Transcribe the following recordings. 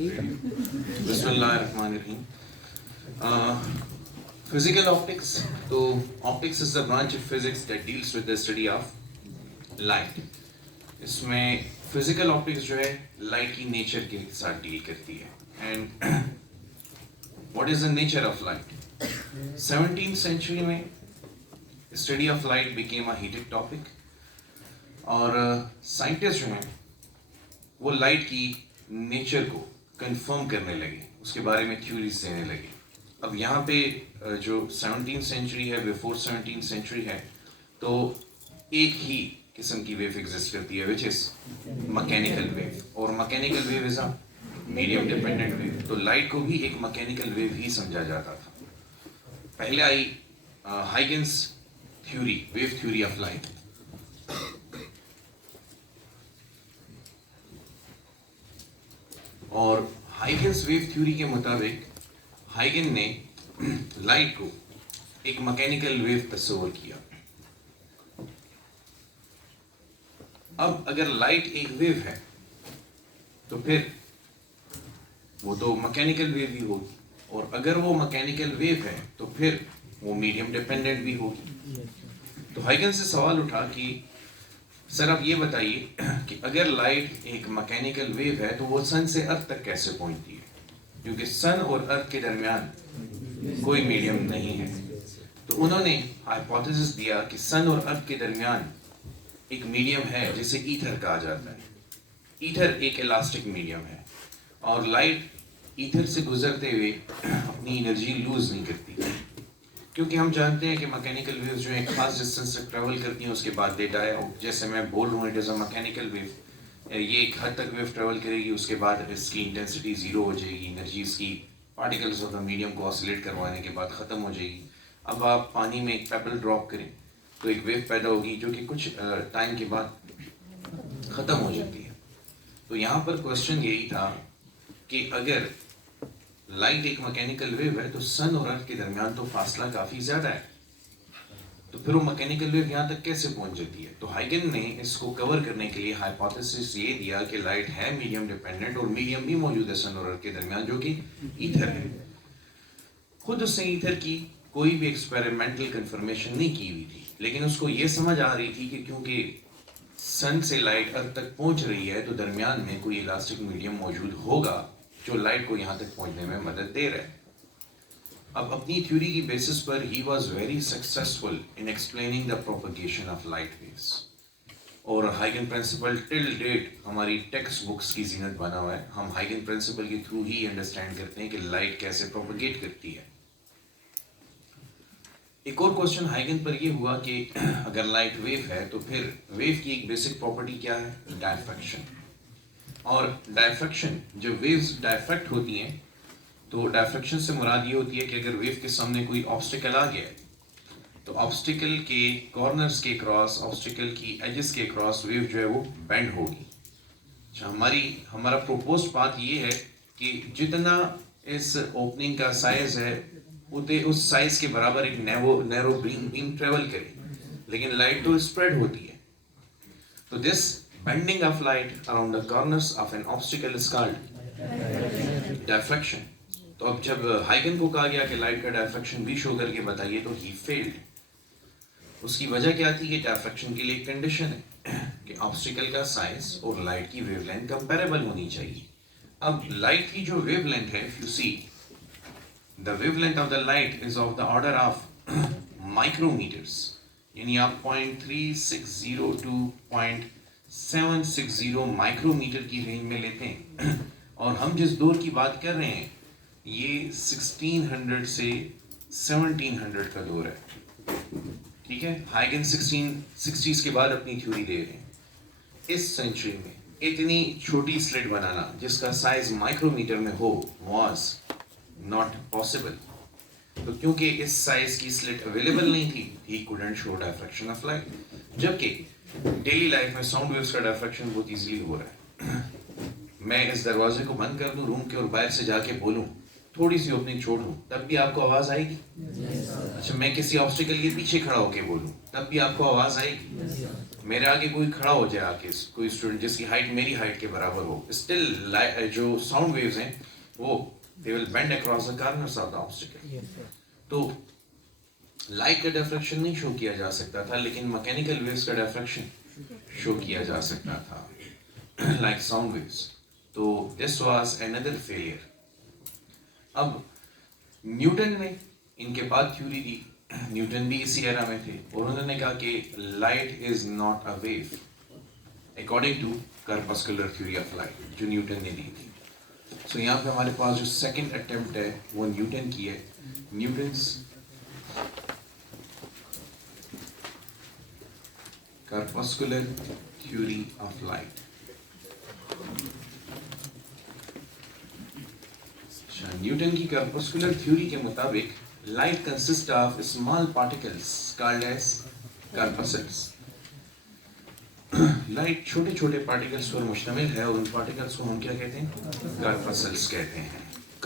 Bismillahirrahmanirrahim. Physical optics. So, optics is the branch of physics that deals with the study of light. इसमें physical optics जो है light की nature के साथ deal करती है. And what is the nature of light? 17th century में study of light became a heated topic. और scientists जो हैं वो light की nature को confirm करने लगे, उसके बारे में theories देने लगे. अब यहाँ पे जो 17th century है, before 17th century है, तो एक ही किस्म की wave exist करती है, which is mechanical wave. और mechanical wave is a medium dependent wave. तो light को भी एक mechanical wave ही समझा जाता था. पहले आई Huygens theory, wave theory of light. और Huygens wave theory के मुताबिक Huygens ने लाइट को एक मैकेनिकल वेव तस्वीर किया. अब अगर लाइट एक वेव है तो फिर वो तो मैकेनिकल वेव ही होगी, और अगर वो मैकेनिकल वेव है तो फिर वो मीडियम डिपेंडेंट भी होगी. तो Huygens से सवाल उठा कि सर आप ये बताइए कि अगर लाइट एक मैकेनिकल वेव है तो वो सन से अर्थ तक कैसे पहुंचती है, क्योंकि सन और अर्थ के दरमियान कोई मीडियम नहीं है. तो उन्होंने हाइपोथेसिस दिया कि सन और अर्थ के दरमियान एक मीडियम है जिसे ईथर कहा जाता है. ईथर एक इलास्टिक मीडियम है और लाइट ईथर से गुजरते हुए अपनी एनर्जी लूज नहीं करती, क्योंकि हम जानते हैं कि मैकेनिकल वेव्स जो है खास डिस्टेंस तक ट्रैवल करती हैं, उसके बाद डेटा है. जैसे मैं बोल रहा हूँ it is a mechanical wave, ये एक हद तक वेव ट्रैवल करेगी, उसके बाद इसकी इंटेंसिटी ज़ीरो हो जाएगी, एनर्जी इसकी पार्टिकल्स ऑफ द मीडियम को ऑसिलेट करवाने के बाद ख़त्म हो जाएगी. अब आप पानी में एक पेबल ड्रॉप करें तो एक वेव पैदा होगी जो कि कुछ टाइम के बाद ख़त्म हो जाती है. तो यहाँ पर क्वेश्चन यही था कि अगर लाइट एक मैकेनिकल वेव है तो सन और अर्थ के दरमियान तो फासला काफ़ी ज़्यादा है, तो फिर वो मैकेनिकल वेव यहाँ तक कैसे पहुँच जाती है. तो Huygens ने इसको कवर करने के लिए हाइपोथेसिस ये दिया कि लाइट है मीडियम डिपेंडेंट और मीडियम भी मौजूद है सन और अर्थ के दरमियान जो कि ईथर है. खुद उसने ईथर की कोई भी एक्सपेरिमेंटल कंफर्मेशन नहीं की हुई थी, लेकिन उसको ये समझ आ रही थी कि क्योंकि सन से लाइट अर्थ तक पहुँच रही है तो दरमियान में कोई इलास्टिक मीडियम मौजूद होगा जो लाइट को यहाँ तक पहुँचने में मदद दे रहा है. अब अपनी थ्योरी की बेसिस पर he was very successful in explaining the propagation of light waves. और Huygens प्रिंसिपल टिल डेट हमारी टेक्स्ट बुक्स की जीनत बना हुआ है. हम Huygens प्रिंसिपल के थ्रू ही अंडरस्टैंड करते हैं कि लाइट कैसे प्रोपगेट करती है. एक और क्वेश्चन Huygens पर ये हुआ कि अगर लाइट वेव है तो फिर वेव की एक बेसिक प्रॉपर्टी क्या है, डायफ्रैक्शन. और डायफ्रैक्शन, जब वेव्स डायफ्रैक्ट होती हैं तो डायफ्रैक्शन से मुराद ये होती है कि अगर वेव के सामने कोई ऑब्स्टिकल आ गया तो ऑब्स्टिकल के कॉर्नर्स के क्रॉस, ऑब्स्टिकल की एजेस के क्रॉस वेव जो है वो बेंड होगी. हमारा प्रोपोज्ड पाथ ये है कि जितना इस ओपनिंग का साइज है उतने उस साइज के बराबर एक नैरो बीम ट्रेवल करे, लेकिन लाइट तो स्प्रेड होती है. तो this bending of light around the corners of an obstacle is called diffraction. तो अब जब Huygens को कहा गया कि लाइट का डायफ्रैक्शन भी शो करके बताइए तो ही फेल्ड. उसकी वजह क्या थी कि डायफ्रैक्शन के लिए एक कंडीशन है कि ऑब्स्टिकल का साइज और लाइट की वेवलेंथ कंपैरेबल होनी चाहिए. अब लाइट की जो वेवलेंथ है, if you see the wavelength of the light is of the order of micrometres, यानी आप 0.360 to 0.760 माइक्रोमीटर की रेंज में लेते हैं. और हम जिस दौर की बात कर रहे हैं ये 1600 से 1700 का दौर है. ठीक है, Huygens 1660s के बाद अपनी थ्योरी दे रहे हैं. इस सेंचुरी में इतनी छोटी स्लिट बनाना जिसका साइज माइक्रोमीटर में हो वाज नॉट पॉसिबल. तो क्योंकि इस साइज की स्लिट अवेलेबल नहीं थी, he couldn't show diffraction of light. जबकि डेली लाइफ में साउंड वेव्स का डायफ्रैक्शन बहुत इजीली हो रहा है. मैं इस दरवाजे को बंद कर दूं रूम के और बाहर से जाके बोलूं, थोड़ी सी ओपनिंग छोड़ दूं, तब भी आपको आवाज आएगी. अच्छा, मैं किसी ऑब्स्टिकल के पीछे खड़ा होके बोलूं तब भी आपको आवाज आएगी। मेरे आगे कोई खड़ा हो जाए आके, कोई स्टूडेंट जिसकी हाइट मेरी हाइट के बराबर हो, स्टिल जो साउंड वेव्स हैं वो they will bend across the corners of the obstacle. तो लाइट का डिफ्रैक्शन नहीं शो किया जा सकता था, लेकिन मैकेनिकल वेव्स का डिफ्रैक्शन शो किया जा सकता था लाइक साउंड वेव्स। तो दिस वाज अनदर फेलियर। अब न्यूटन ने इनके बाद थ्योरी दी, न्यूटन भी इसी एरा में थे, और उन्होंने कहा कि light is not a wave according to corpuscular theory of light जो न्यूटन ने दी थी। सो यहाँ पे हमारे पास जो सेकंड अटेम्प्ट है वो न्यूटन की है, Newton's corpuscular theory of light। Newton की corpuscular theory के मुताबिक light consists of small particles called as corpuscles। Light छोटे छोटे पार्टिकल्स पर मुश्तमिल है, और उन पार्टिकल्स को हम क्या कहते हैं? corpuscles कहते हैं।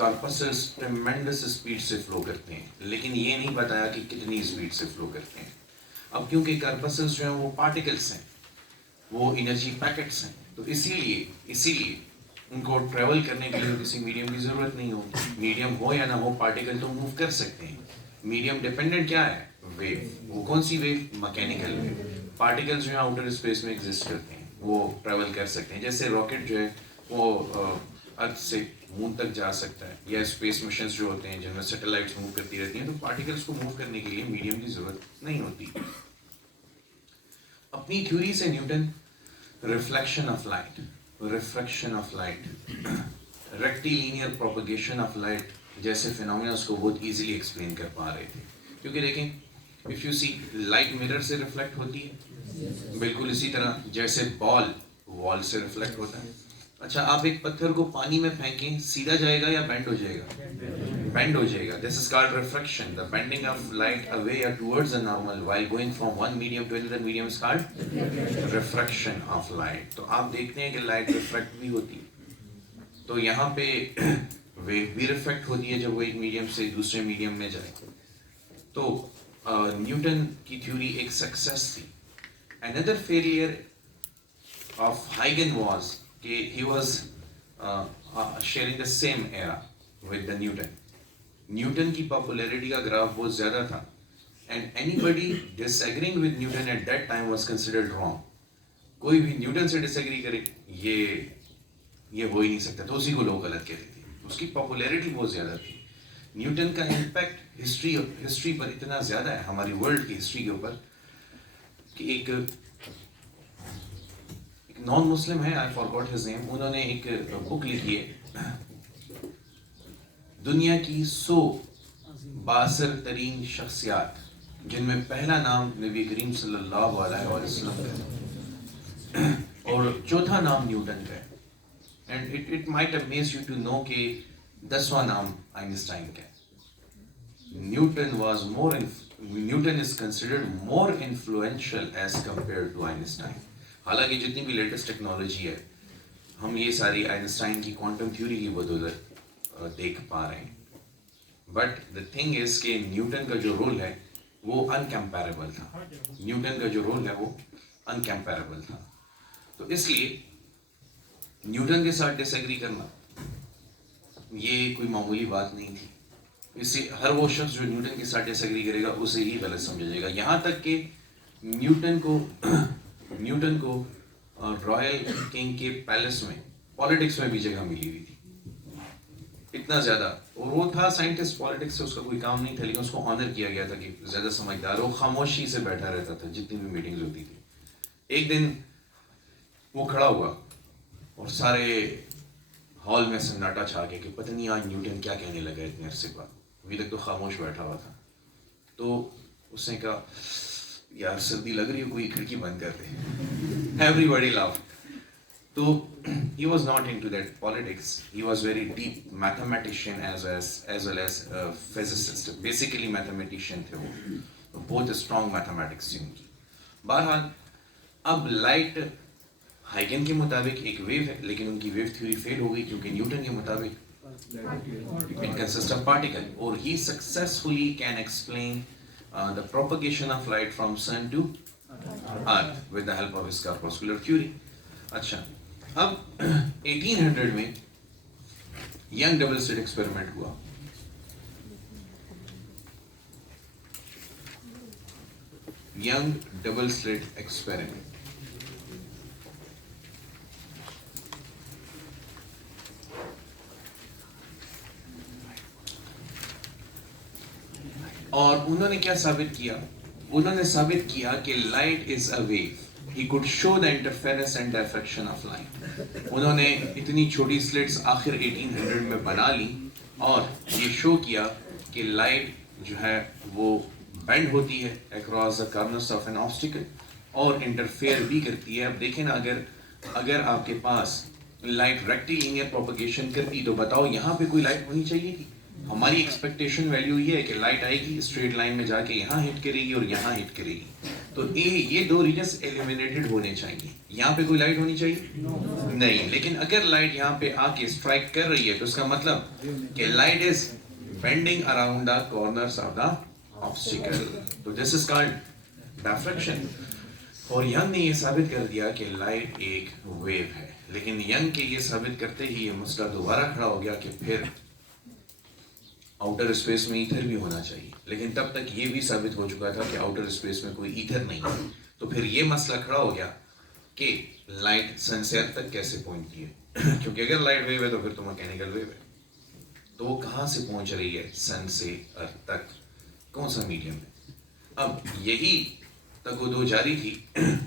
corpuscles ट्रेमेंडस स्पीड से फ्लो करते हैं, लेकिन ये नहीं बताया कि कितनी स्पीड से फ्लो करते हैं। अब क्योंकि corpuscles जो हैं वो पार्टिकल्स हैं, वो एनर्जी पैकेट्स हैं, तो इसीलिए उनको ट्रेवल करने के लिए किसी मीडियम की जरूरत नहीं होती। मीडियम हो या ना हो, पार्टिकल तो मूव कर सकते हैं। मीडियम डिपेंडेंट क्या है? वेव। वो कौन सी वेव? Mechanical wave. पार्टिकल्स जो है आउटर स्पेस में एग्जिस्ट करते हैं, वो ट्रेवल कर सकते हैं। जैसे रॉकेट जो है वो अर्थ से मून तक जा सकता है, या स्पेस मिशन जो होते हैं जिनमें सैटेलाइट्स मूव करती रहती हैं, तो पार्टिकल्स को मूव करने के लिए मीडियम की जरूरत नहीं होती। अपनी थ्योरी से Newton reflection of light, refraction of light, rectilinear propagation of light जैसे फिनोमेनन्स को बहुत इजीली एक्सप्लेन कर पा रहे थे। क्योंकि देखें, if you see, light mirror से रिफ्लेक्ट होती है, बिल्कुल इसी तरह जैसे बॉल वॉल से रिफ्लेक्ट होता है। अच्छा, आप एक पत्थर को पानी में फेंकें, सीधा जाएगा या बेंड हो जाएगा? बेंड हो जाएगा। This is called refraction, the bending of light away या towards the normal while going from one medium to another medium is called refraction of light. तो आप देखते हैं कि लाइट रिफ्रैक्ट भी होती है, तो यहाँ पे वेव भी रिफ्रैक्ट होती है जब वो एक मीडियम से दूसरे मीडियम में जाए। तो न्यूटन की थ्योरी एक सक्सेस थी। अनदर फेलियर ऑफ हाइगन वाज कि he was sharing the same era with the Newton। Newton की पॉपुलैरिटी का ग्राफ बहुत ज़्यादा था, and anybody disagreeing with Newton at that time was considered wrong। कोई भी न्यूटन से डिसएग्री करे, ये हो ही नहीं सकता, तो उसी को लोग गलत कहते थे। उसकी पॉपुलैरिटी बहुत ज़्यादा थी। न्यूटन का इम्पैक्ट हिस्ट्री पर इतना ज़्यादा है, हमारी वर्ल्ड की हिस्ट्री के ऊपर, कि एक नॉन मुस्लिम है, आई फॉरगॉट हिज नेम, उन्होंने एक बुक लिखी है, दुनिया की 100 बासर तरीन शख्सियात, जिनमें पहला नाम नबी करीम सल्लल्लाहु अलैहि वसल्लम का है और चौथा नाम न्यूटन का है। And it might amaze you to know कि 10वां नाम आइंस्टाइन का है। Newton is considered more influential as compare to Einstein. हालांकि जितनी भी लेटेस्ट टेक्नोलॉजी है, हम ये सारी आइंस्टाइन की क्वांटम थ्योरी की बदौलत देख पा रहे हैं, बट द थिंग इज कि न्यूटन का जो रोल है वो अनकम्पेरेबल था। न्यूटन का जो रोल है वो अनकम्पेरेबल था। तो इसलिए न्यूटन के साथ डिसएग्री करना ये कोई मामूली बात नहीं थी। इससे हर वो शख्स जो न्यूटन के साथ डिसएग्री करेगा उसे ही गलत समझा जाएगा। यहाँ तक कि न्यूटन को रॉयल किंग के पैलेस में पॉलिटिक्स में भी जगह मिली हुई थी, इतना ज़्यादा। और वो था साइंटिस्ट, पॉलिटिक्स से उसका कोई काम नहीं था, लेकिन उसको ऑनर किया गया था कि ज़्यादा समझदार, वो खामोशी से बैठा रहता था जितनी भी मीटिंग्स होती थी। एक दिन वो खड़ा हुआ और सारे हॉल में सन्नाटा छा गया कि पता नहीं आज न्यूटन क्या कहने लगा इतने अरसे बाद, अभी तक तो खामोश बैठा हुआ था। तो उसने कहा, यार सर्दी लग रही है, कोई खिड़की बंद कर दे। Everybody laughed. तो he was not into that politics, he was very deep mathematician as well as physicist, basically mathematician थे वो, बहुत strong mathematics थी उनकी। बहरहाल अब लाइट हाइगन के मुताबिक एक वेव है, लेकिन उनकी वेव थ्योरी फेल हो गई क्योंकि न्यूटन के मुताबिक it consists of particle, और he successfully can explain the propagation of light from sun to earth with the help of his corpuscular theory. अच्छा, अब 1800 में यंग डबल स्लिट एक्सपेरिमेंट हुआ. Young double slit experiment. और उन्होंने क्या साबित किया? उन्होंने साबित किया कि light is a wave. He could show the interference and diffraction of light. उन्होंने इतनी छोटी स्लिट्स आखिर 1800 में बना ली और ये शो किया कि लाइट जो है वो बेंड होती है across the corners of an obstacle और इंटरफेयर भी करती है. अब देखें ना, अगर आपके पास लाइट रेक्टिलिनियर प्रोपगेशन करती तो बताओ यहाँ पे कोई लाइट होनी चाहिए थी? हमारी एक्सपेक्टेशन वैल्यू ये है कि लाइट आएगी स्ट्रेट लाइन में जाके यहाँ हिट करेगी और यहाँ हिट करेगी. तो ये दो रीजन्स एलिमिनेटेड होने चाहिए. यहाँ पे कोई लाइट होनी चाहिए? नहीं. लेकिन अगर लाइट यहाँ पे आके स्ट्राइक कर रही है तो उसका मतलब कि light is bending around the corners of the obstacle. तो दिस इज कॉल्ड डिफ्रैक्शन. और यंग ने ये साबित कर दिया कि लाइट एक वेव है. लेकिन यंग के ये साबित करते ही ये मसला दोबारा खड़ा हो गया कि फिर आउटर स्पेस में ईथर भी होना चाहिए. लेकिन तब तक ये भी साबित हो चुका था कि आउटर स्पेस में कोई ईथर नहीं है. तो फिर ये मसला खड़ा हो गया कि लाइट सन से अर्थ तक कैसे पहुंचती है. क्योंकि अगर लाइट वेव है तो फिर तो मैकेनिकल वेव है. तो वो कहाँ से पहुंच रही है सन से अर्थ तक? कौन सा मीडियम है? अब यही तको जारी थी.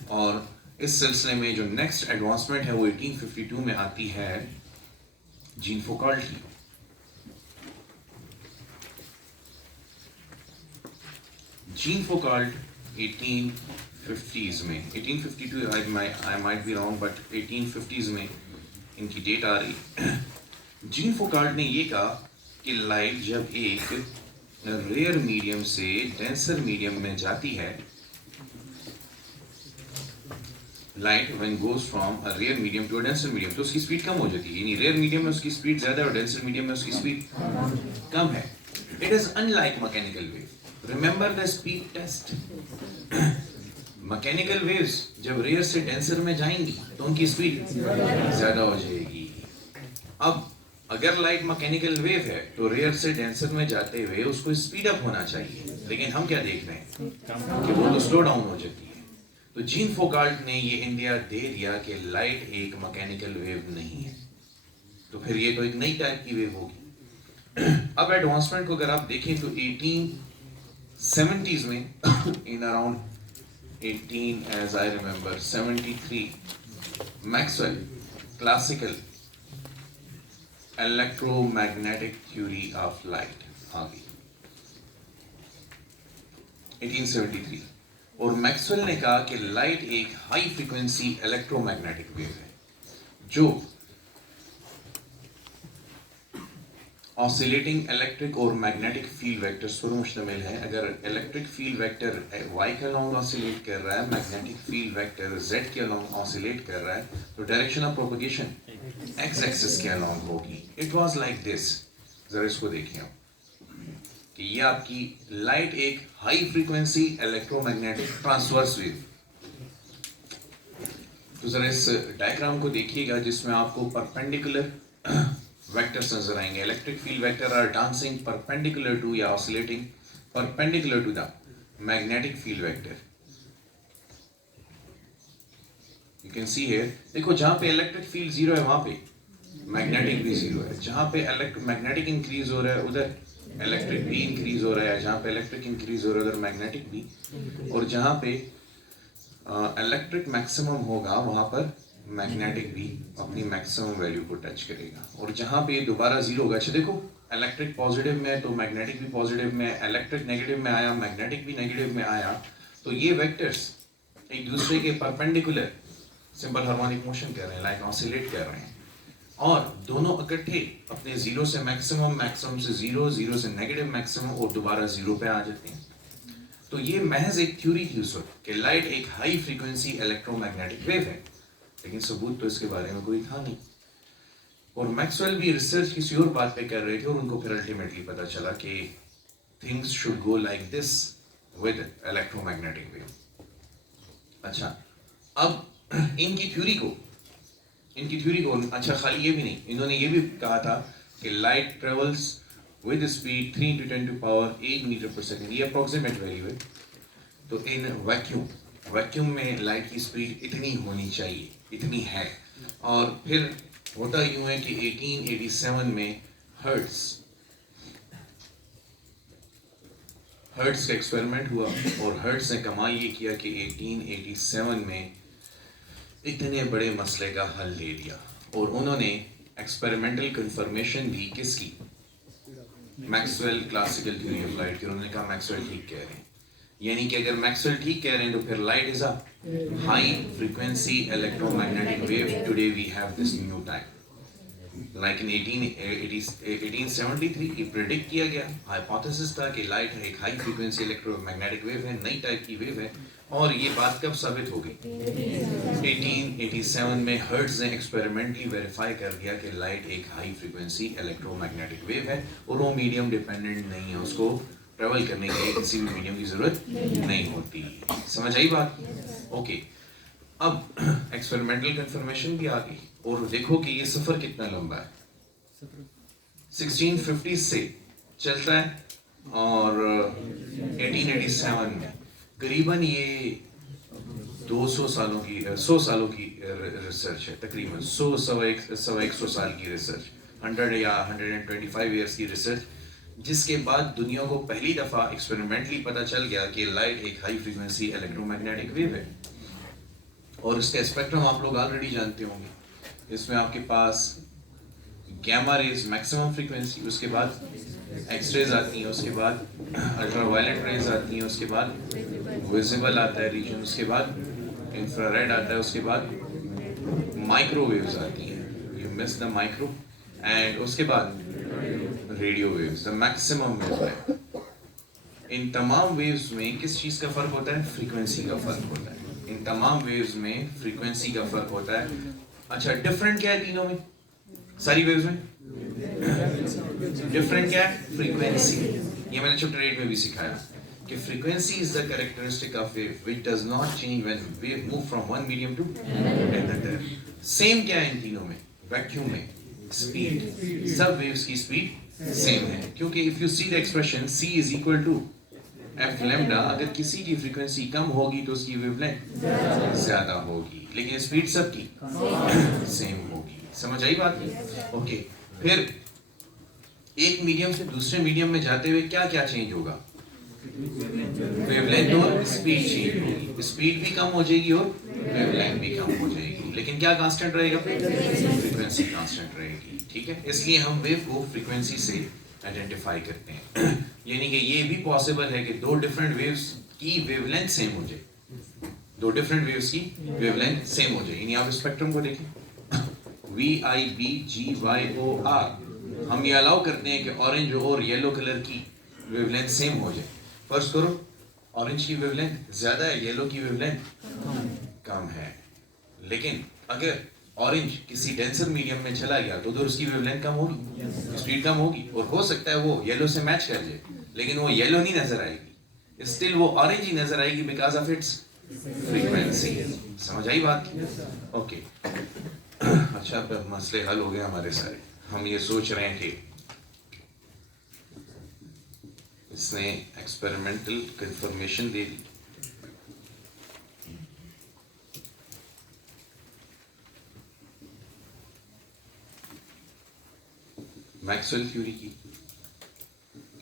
और इस सिलसिले में जो नेक्स्ट एडवांसमेंट है वो 1852 में आती है जीन फोकाल्ट की. जीन फोकाल्ट 1850s में, 1852 I might be wrong but 1850s में इनकी डेट आ रही. जीन फोकाल्ट ने ये कहा कि लाइट जब एक रेयर मीडियम से डेंसर मीडियम में जाती है, light when goes from a rare medium to a denser medium, तो उसकी स्पीड कम हो जाती है. यानी रेयर मीडियम में उसकी स्पीड ज्यादा है और डेंसर मीडियम में उसकी स्पीड कम है. It is unlike mechanical wave. Remember the speed test. Mechanical waves जब रेयर से डेंसर में जाएंगी तो उनकी स्पीड ज्यादा हो जाएगी. अब अगर लाइट मैकेनिकल वेव है तो रेयर से डेंसर में जाते हुए उसको स्पीड अप होना चाहिए. लेकिन हम क्या देख रहे हैं कि वो तो स्लो डाउन हो जाती है. तो जीन फोकाल्ट ने ये इंडिया दे दिया कि लाइट एक मैकेनिकल वेव नहीं है. तो फिर ये तो एक नई टाइप की वेव होगी. अब एडवांसमेंट को अगर आप देखें तो 1870s में in around 18 as I remember 73 Maxwell classical electromagnetic theory of light आ गई 1873. और मैक्सवेल ने कहा कि लाइट एक हाई फ्रीक्वेंसी इलेक्ट्रोमैग्नेटिक वेव है जो ऑसिलेटिंग इलेक्ट्रिक और मैग्नेटिक फील्ड वेक्टर्स पर मुश्तमिल है. अगर इलेक्ट्रिक फील्ड वेक्टर y के अलोंग ऑसिलेट कर रहा है, मैग्नेटिक फील्ड वेक्टर z के अलोंग ऑसिलेट कर रहा है, तो direction of propagation x axis के अलोंग होगी. It was like this. जरा इसको देखिए आप कि ये आपकी लाइट एक high frequency electromagnetic transverse wave. तो जरा इस डायग्राम को देखिएगा जिसमें आपको परपेंडिकुलर vectors नजर आएंगे. Electric field vector are dancing perpendicular to या oscillating perpendicular to the magnetic field vector. You can see here. देखो जहां पे इलेक्ट्रिक फील्ड जीरो है वहां पे मैग्नेटिक भी जीरो है. जहां पे मैग्नेटिक इंक्रीज हो रहा है उधर इलेक्ट्रिक भी इंक्रीज हो रहा है. जहां पे इलेक्ट्रिक इंक्रीज हो रहा है उधर मैग्नेटिक भी. और जहां पे इलेक्ट्रिक मैक्सिमम होगा वहां पर मैग्नेटिक भी अपनी मैक्सिमम वैल्यू को टच करेगा. और जहां पे दोबारा जीरो होगा, अच्छा देखो इलेक्ट्रिक पॉजिटिव में है तो मैग्नेटिक भी पॉजिटिव में, इलेक्ट्रिक नेगेटिव में आया मैग्नेटिक भी नेगेटिव में आया, तो ये वेक्टर्स एक दूसरे के परपेंडिकुलर सिंपल हार्मोनिक मोशन कर रहे हैं, लाइक ऑसिलेट कर रहे हैं. और दोनों इकट्ठे अपने जीरो से मैक्सिमम, मैक्सिमम से जीरो, जीरो से नेगेटिव मैक्सिमम और दोबारा जीरो पे आ जाते हैं. तो ये महज एक थ्योरी थी उस वक्त कि लाइट एक हाई फ्रीक्वेंसी इलेक्ट्रोमैग्नेटिक वेव है. लेकिन सबूत तो इसके बारे में कोई था नहीं. और मैक्सवेल भी रिसर्च किसी और बात पे कर रहे थे और उनको फिर अल्टीमेटली पता चला कि things should go like this with electromagnetic wave. अच्छा, अब इनकी थ्योरी को अच्छा खाली ये भी नहीं, इन्होंने ये भी कहा था कि light travels with speed 3 into 10 to power 8 meter पर सेकेंड, ये अप्रोक्सीमेट वैल्यू है। तो इन वैक्यूम में लाइट की स्पीड इतनी होनी चाहिए, इतनी है। और फिर होता यूं है कि 1887 में हर्ट्ज का एक्सपेरिमेंट हुआ और हर्ट्ज ने कमाल ये किया कि 1887 में इतने बड़े मसले का हल ले दिया और उन्होंने एक्सपेरिमेंटल कंफर्मेशन दी किसकी, Maxwell classical theory of light की। उन्होंने कहा मैक्सवेल ठीक कह रहे हैं, यानी कि अगर मैक्सवेल ठीक कह रहे हैं तो फिर light is a high frequency electromagnetic wave. Today we have this new type like in 1873 ये प्रेडिक्ट किया गया, हाइपोथेसिस था कि लाइट एक हाई फ्रीक्वेंसी इलेक्ट्रोमैग्नेटिक वेव है, नई टाइप की वेव है। और ये बात कब साबित हो गई, 1887 में हर्ट्ज ने एक्सपेरिमेंटली वेरीफाई कर दिया कि लाइट एक हाई फ्रीक्वेंसी इलेक्ट्रोमैग्नेटिक वेव है और वो मीडियम डिपेंडेंट नहीं है, उसको ट्रेवल करने के लिए किसी भी मीडियम की जरूरत नहीं होती। समझ आई बात? ओके, अब एक्सपेरिमेंटल कंफर्मेशन भी आ गई और देखो कि ये सफर कितना लंबा है, 1650 से चलता है और 1887 में करीबन ये 200 सालों की 100 सालों की रिसर्च है, तकरीबन 100 साल की रिसर्च, 100 या 125 इयर्स की रिसर्च, जिसके बाद दुनिया को पहली दफा एक्सपेरिमेंटली पता चल गया कि लाइट एक हाई फ्रीक्वेंसी इलेक्ट्रोमैग्नेटिक वेव है। और इसका स्पेक्ट्रम आप लोग ऑलरेडी जानते होंगे, इसमें आपके पास गैमा रेज मैक्सिमम फ्रीक्वेंसी, उसके बाद एक्स रेज आती हैं, उसके बाद अल्ट्रावायलेट रेज आती हैं, उसके बाद विजिबल आता है रीजन, उसके बाद इंफ्रारेड आता है, उसके बाद माइक्रोवेव्स आती हैं, you miss the micro, and उसके बाद radio waves, the maximum wave है। इन तमाम वेव्स में किस चीज का फर्क होता है, फ्रीक्वेंसी का फर्क होता है। इन तमाम वेव्स में फ्रीक्वेंसी का फर्क होता है। अच्छा, डिफरेंट क्या है तीनों में, सारी वेव्स में डिफरेंट क्या है, फ्रीक्वेंसी। ये मैंने चैप्टर 8 में भी सिखाया कि frequency is the characteristic of wave which does not change when wave move from one medium to another. Same क्या है इन तीनों में, वैक्यूम में स्पीड, सब वेव्स की स्पीड सेम है, क्योंकि if you see the expression c is equal to f lambda, अगर किसी की फ्रीक्वेंसी कम होगी तो उसकी वेवलेंथ ज्यादा होगी, लेकिन स्पीड सबकी सेम होगी। समझ आई बात की? ओके, फिर एक मीडियम से दूसरे मीडियम में जाते हुए क्या क्या चेंज होगा, वेवलेंथ और स्पीड चेंज होगी, स्पीड भी कम हो जाएगी और वेवलेंथ भी कम हो जाएगी, लेकिन क्या कांस्टेंट रहेगा, फ्रीक्वेंसी कांस्टेंट रहेगी। ठीक है, इसलिए हम वेव को फ्रीक्वेंसी से आइडेंटिफाई करते हैं। यानी कि ये भी पॉसिबल है कि दो डिफरेंट वेव्स की वेवलेंथ सेम हो जाए, दो डिफरेंट वेव्स की वेवलेंथ सेम हो जाए। यानी आप स्पेक्ट्रम को देखें, VIBGYOR, हम ये अलाउ करते हैं कि ऑरेंज और येलो कलर की वेवलेंथ सेम हो जाए। फर्स्ट करो, ऑरेंज की वेवलेंथ ज्यादा है, येलो की वेवलेंथ कम है, लेकिन अगर ऑरेंज किसी डेंसर मीडियम में चला गया तो उधर उसकी वेवलेंथ कम होगी, स्पीड कम होगी, और हो सकता है वो येलो से मैच कर जाए, लेकिन वो येलो नहीं नजर आएगी, स्टिल वो ऑरेंज ही नजर आएगी बिकॉज ऑफ इट्स फ्रीक्वेंसी। समझ आई बात? ओके, अच्छा, अब मसले हल हो गए हमारे सारे। हम ये सोच रहे हैं कि इसने एक्सपेरिमेंटल कंफर्मेशन दे दी, मैक्सवेल थ्योरी की,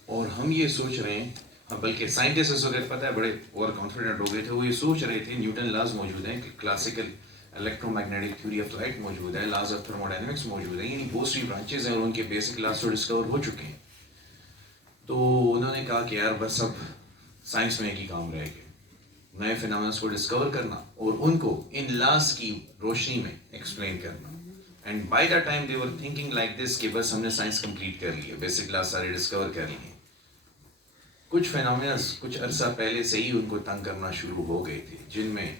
और हम ये सोच रहे हैं, बल्कि साइंटिस्ट वगैरह पता है बड़े ओवर कॉन्फिडेंट हो गए थे, वो ये सोच रहे थे न्यूटन लॉज मौजूद हैं, classical electromagnetic theory of light मौजूद है, लॉज ऑफ थर्मोडायनेमिक्स मौजूद है, यानी बहुत सी ब्रांचेज हैं और उनके बेसिक लॉज तो डिस्कवर हो चुके हैं। तो उन्होंने कहा कि यार बस अब साइंस में एक ही काम रह गया, नए फिनोमेनन्स को डिस्कवर करना और उनको इन लॉज की रोशनी में एक्सप्लेन करना। And by the time they were thinking like this कि बस हमने साइंस कंप्लीट कर ली है, बेसिक लॉज सारे डिस्कवर कर लिए। कुछ फिनोमेनन्स कुछ अरसा पहले से ही उनको तंग करना शुरू हो गए थे, जिनमें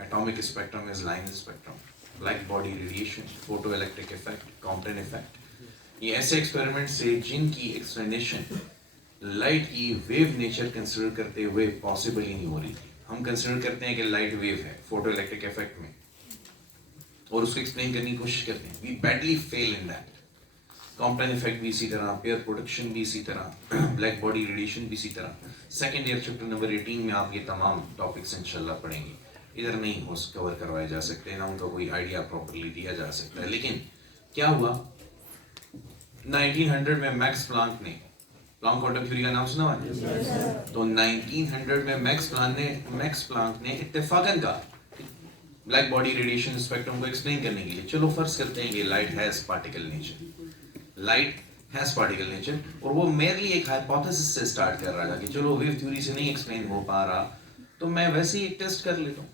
atomic spectrum is line spectrum, black body radiation, photo electric effect, Compton effect. ये ऐसे एक्सपेरिमेंट्स से जिनकी एक्सप्लेनेशन लाइट की वेव नेचर कंसिडर करते हुए पॉसिबल ही नहीं हो रही थी। हम कंसिडर करते हैं कि लाइट वेव है फोटो इलेक्ट्रिक इफेक्ट में और उसको एक्सप्लेन करने की कोशिश करते हैं। We badly fail in that. Compton effect भी इसी तरह, पेयर प्रोडक्शन भी इसी तरह, ब्लैक बॉडी रेडिएशन भी इसी तरह। सेकेंड ईयर चैप्टर नंबर 18 में आप ये तमाम टॉपिक्स इंशाल्लाह पढ़ेंगे। इधर नहीं हो कवर करवाए जा सकते, ना उनका कोई आइडिया प्रॉपरली दिया जा सकता है। लेकिन क्या हुआ, 1900 में मैक्स प्लांक ने, प्लांक क्वांटम थ्योरी का नाम सुना हुआ है? तो 1900 में मैक्स प्लांक ने इत्तेफाकन कहा ब्लैक बॉडी रेडिएशन स्पेक्ट्रम को एक्सप्लेन करने के लिए, चलो फर्ज करते हैं कि light has particle nature, light has particle nature, और वो मेरली एक हाइपोथेसिस से स्टार्ट कर रहा था कि चलो वेव थ्योरी से नहीं एक्सप्लेन हो पा रहा, तो मैं वैसे ही एक टेस्ट कर लेता हूँ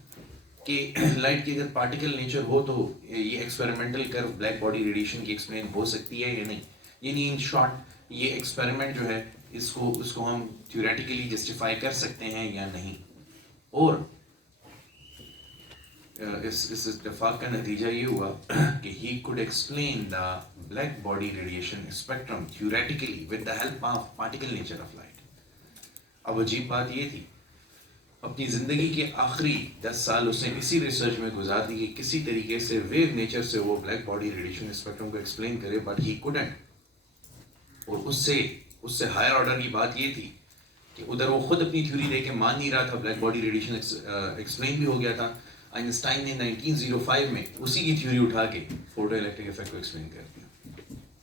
कि लाइट की अगर पार्टिकल नेचर हो तो ये experimental curve black body radiation की एक्सप्लेन हो सकती है या नहीं। यानी इन शॉर्ट ये एक्सपेरिमेंट जो है इसको हम थ्योरेटिकली जस्टिफाई कर सकते हैं या नहीं। और इस इत्तेफाक का नतीजा ये हुआ कि he could explain the black body radiation spectrum theoretically with the help of particle nature of light। अब अजीब बात ये थी, अपनी ज़िंदगी के आखिरी 10 साल उसने इसी रिसर्च में गुजार दी कि किसी तरीके से वेव नेचर से वो ब्लैक बॉडी रेडिएशन स्पेक्ट्रम को एक्सप्लेन करे, बट ही कुडंट। और उससे हायर ऑर्डर की बात ये थी कि उधर वो खुद अपनी थ्योरी दे के मान नहीं रहा था, ब्लैक बॉडी रेडिएशन एक्सप्लेन भी हो गया था। आइंस्टाइन ने 1905 में उसी की थ्योरी उठा के फोटो इलेक्ट्रिक इफेक्ट को एक्सप्लेन कर दिया,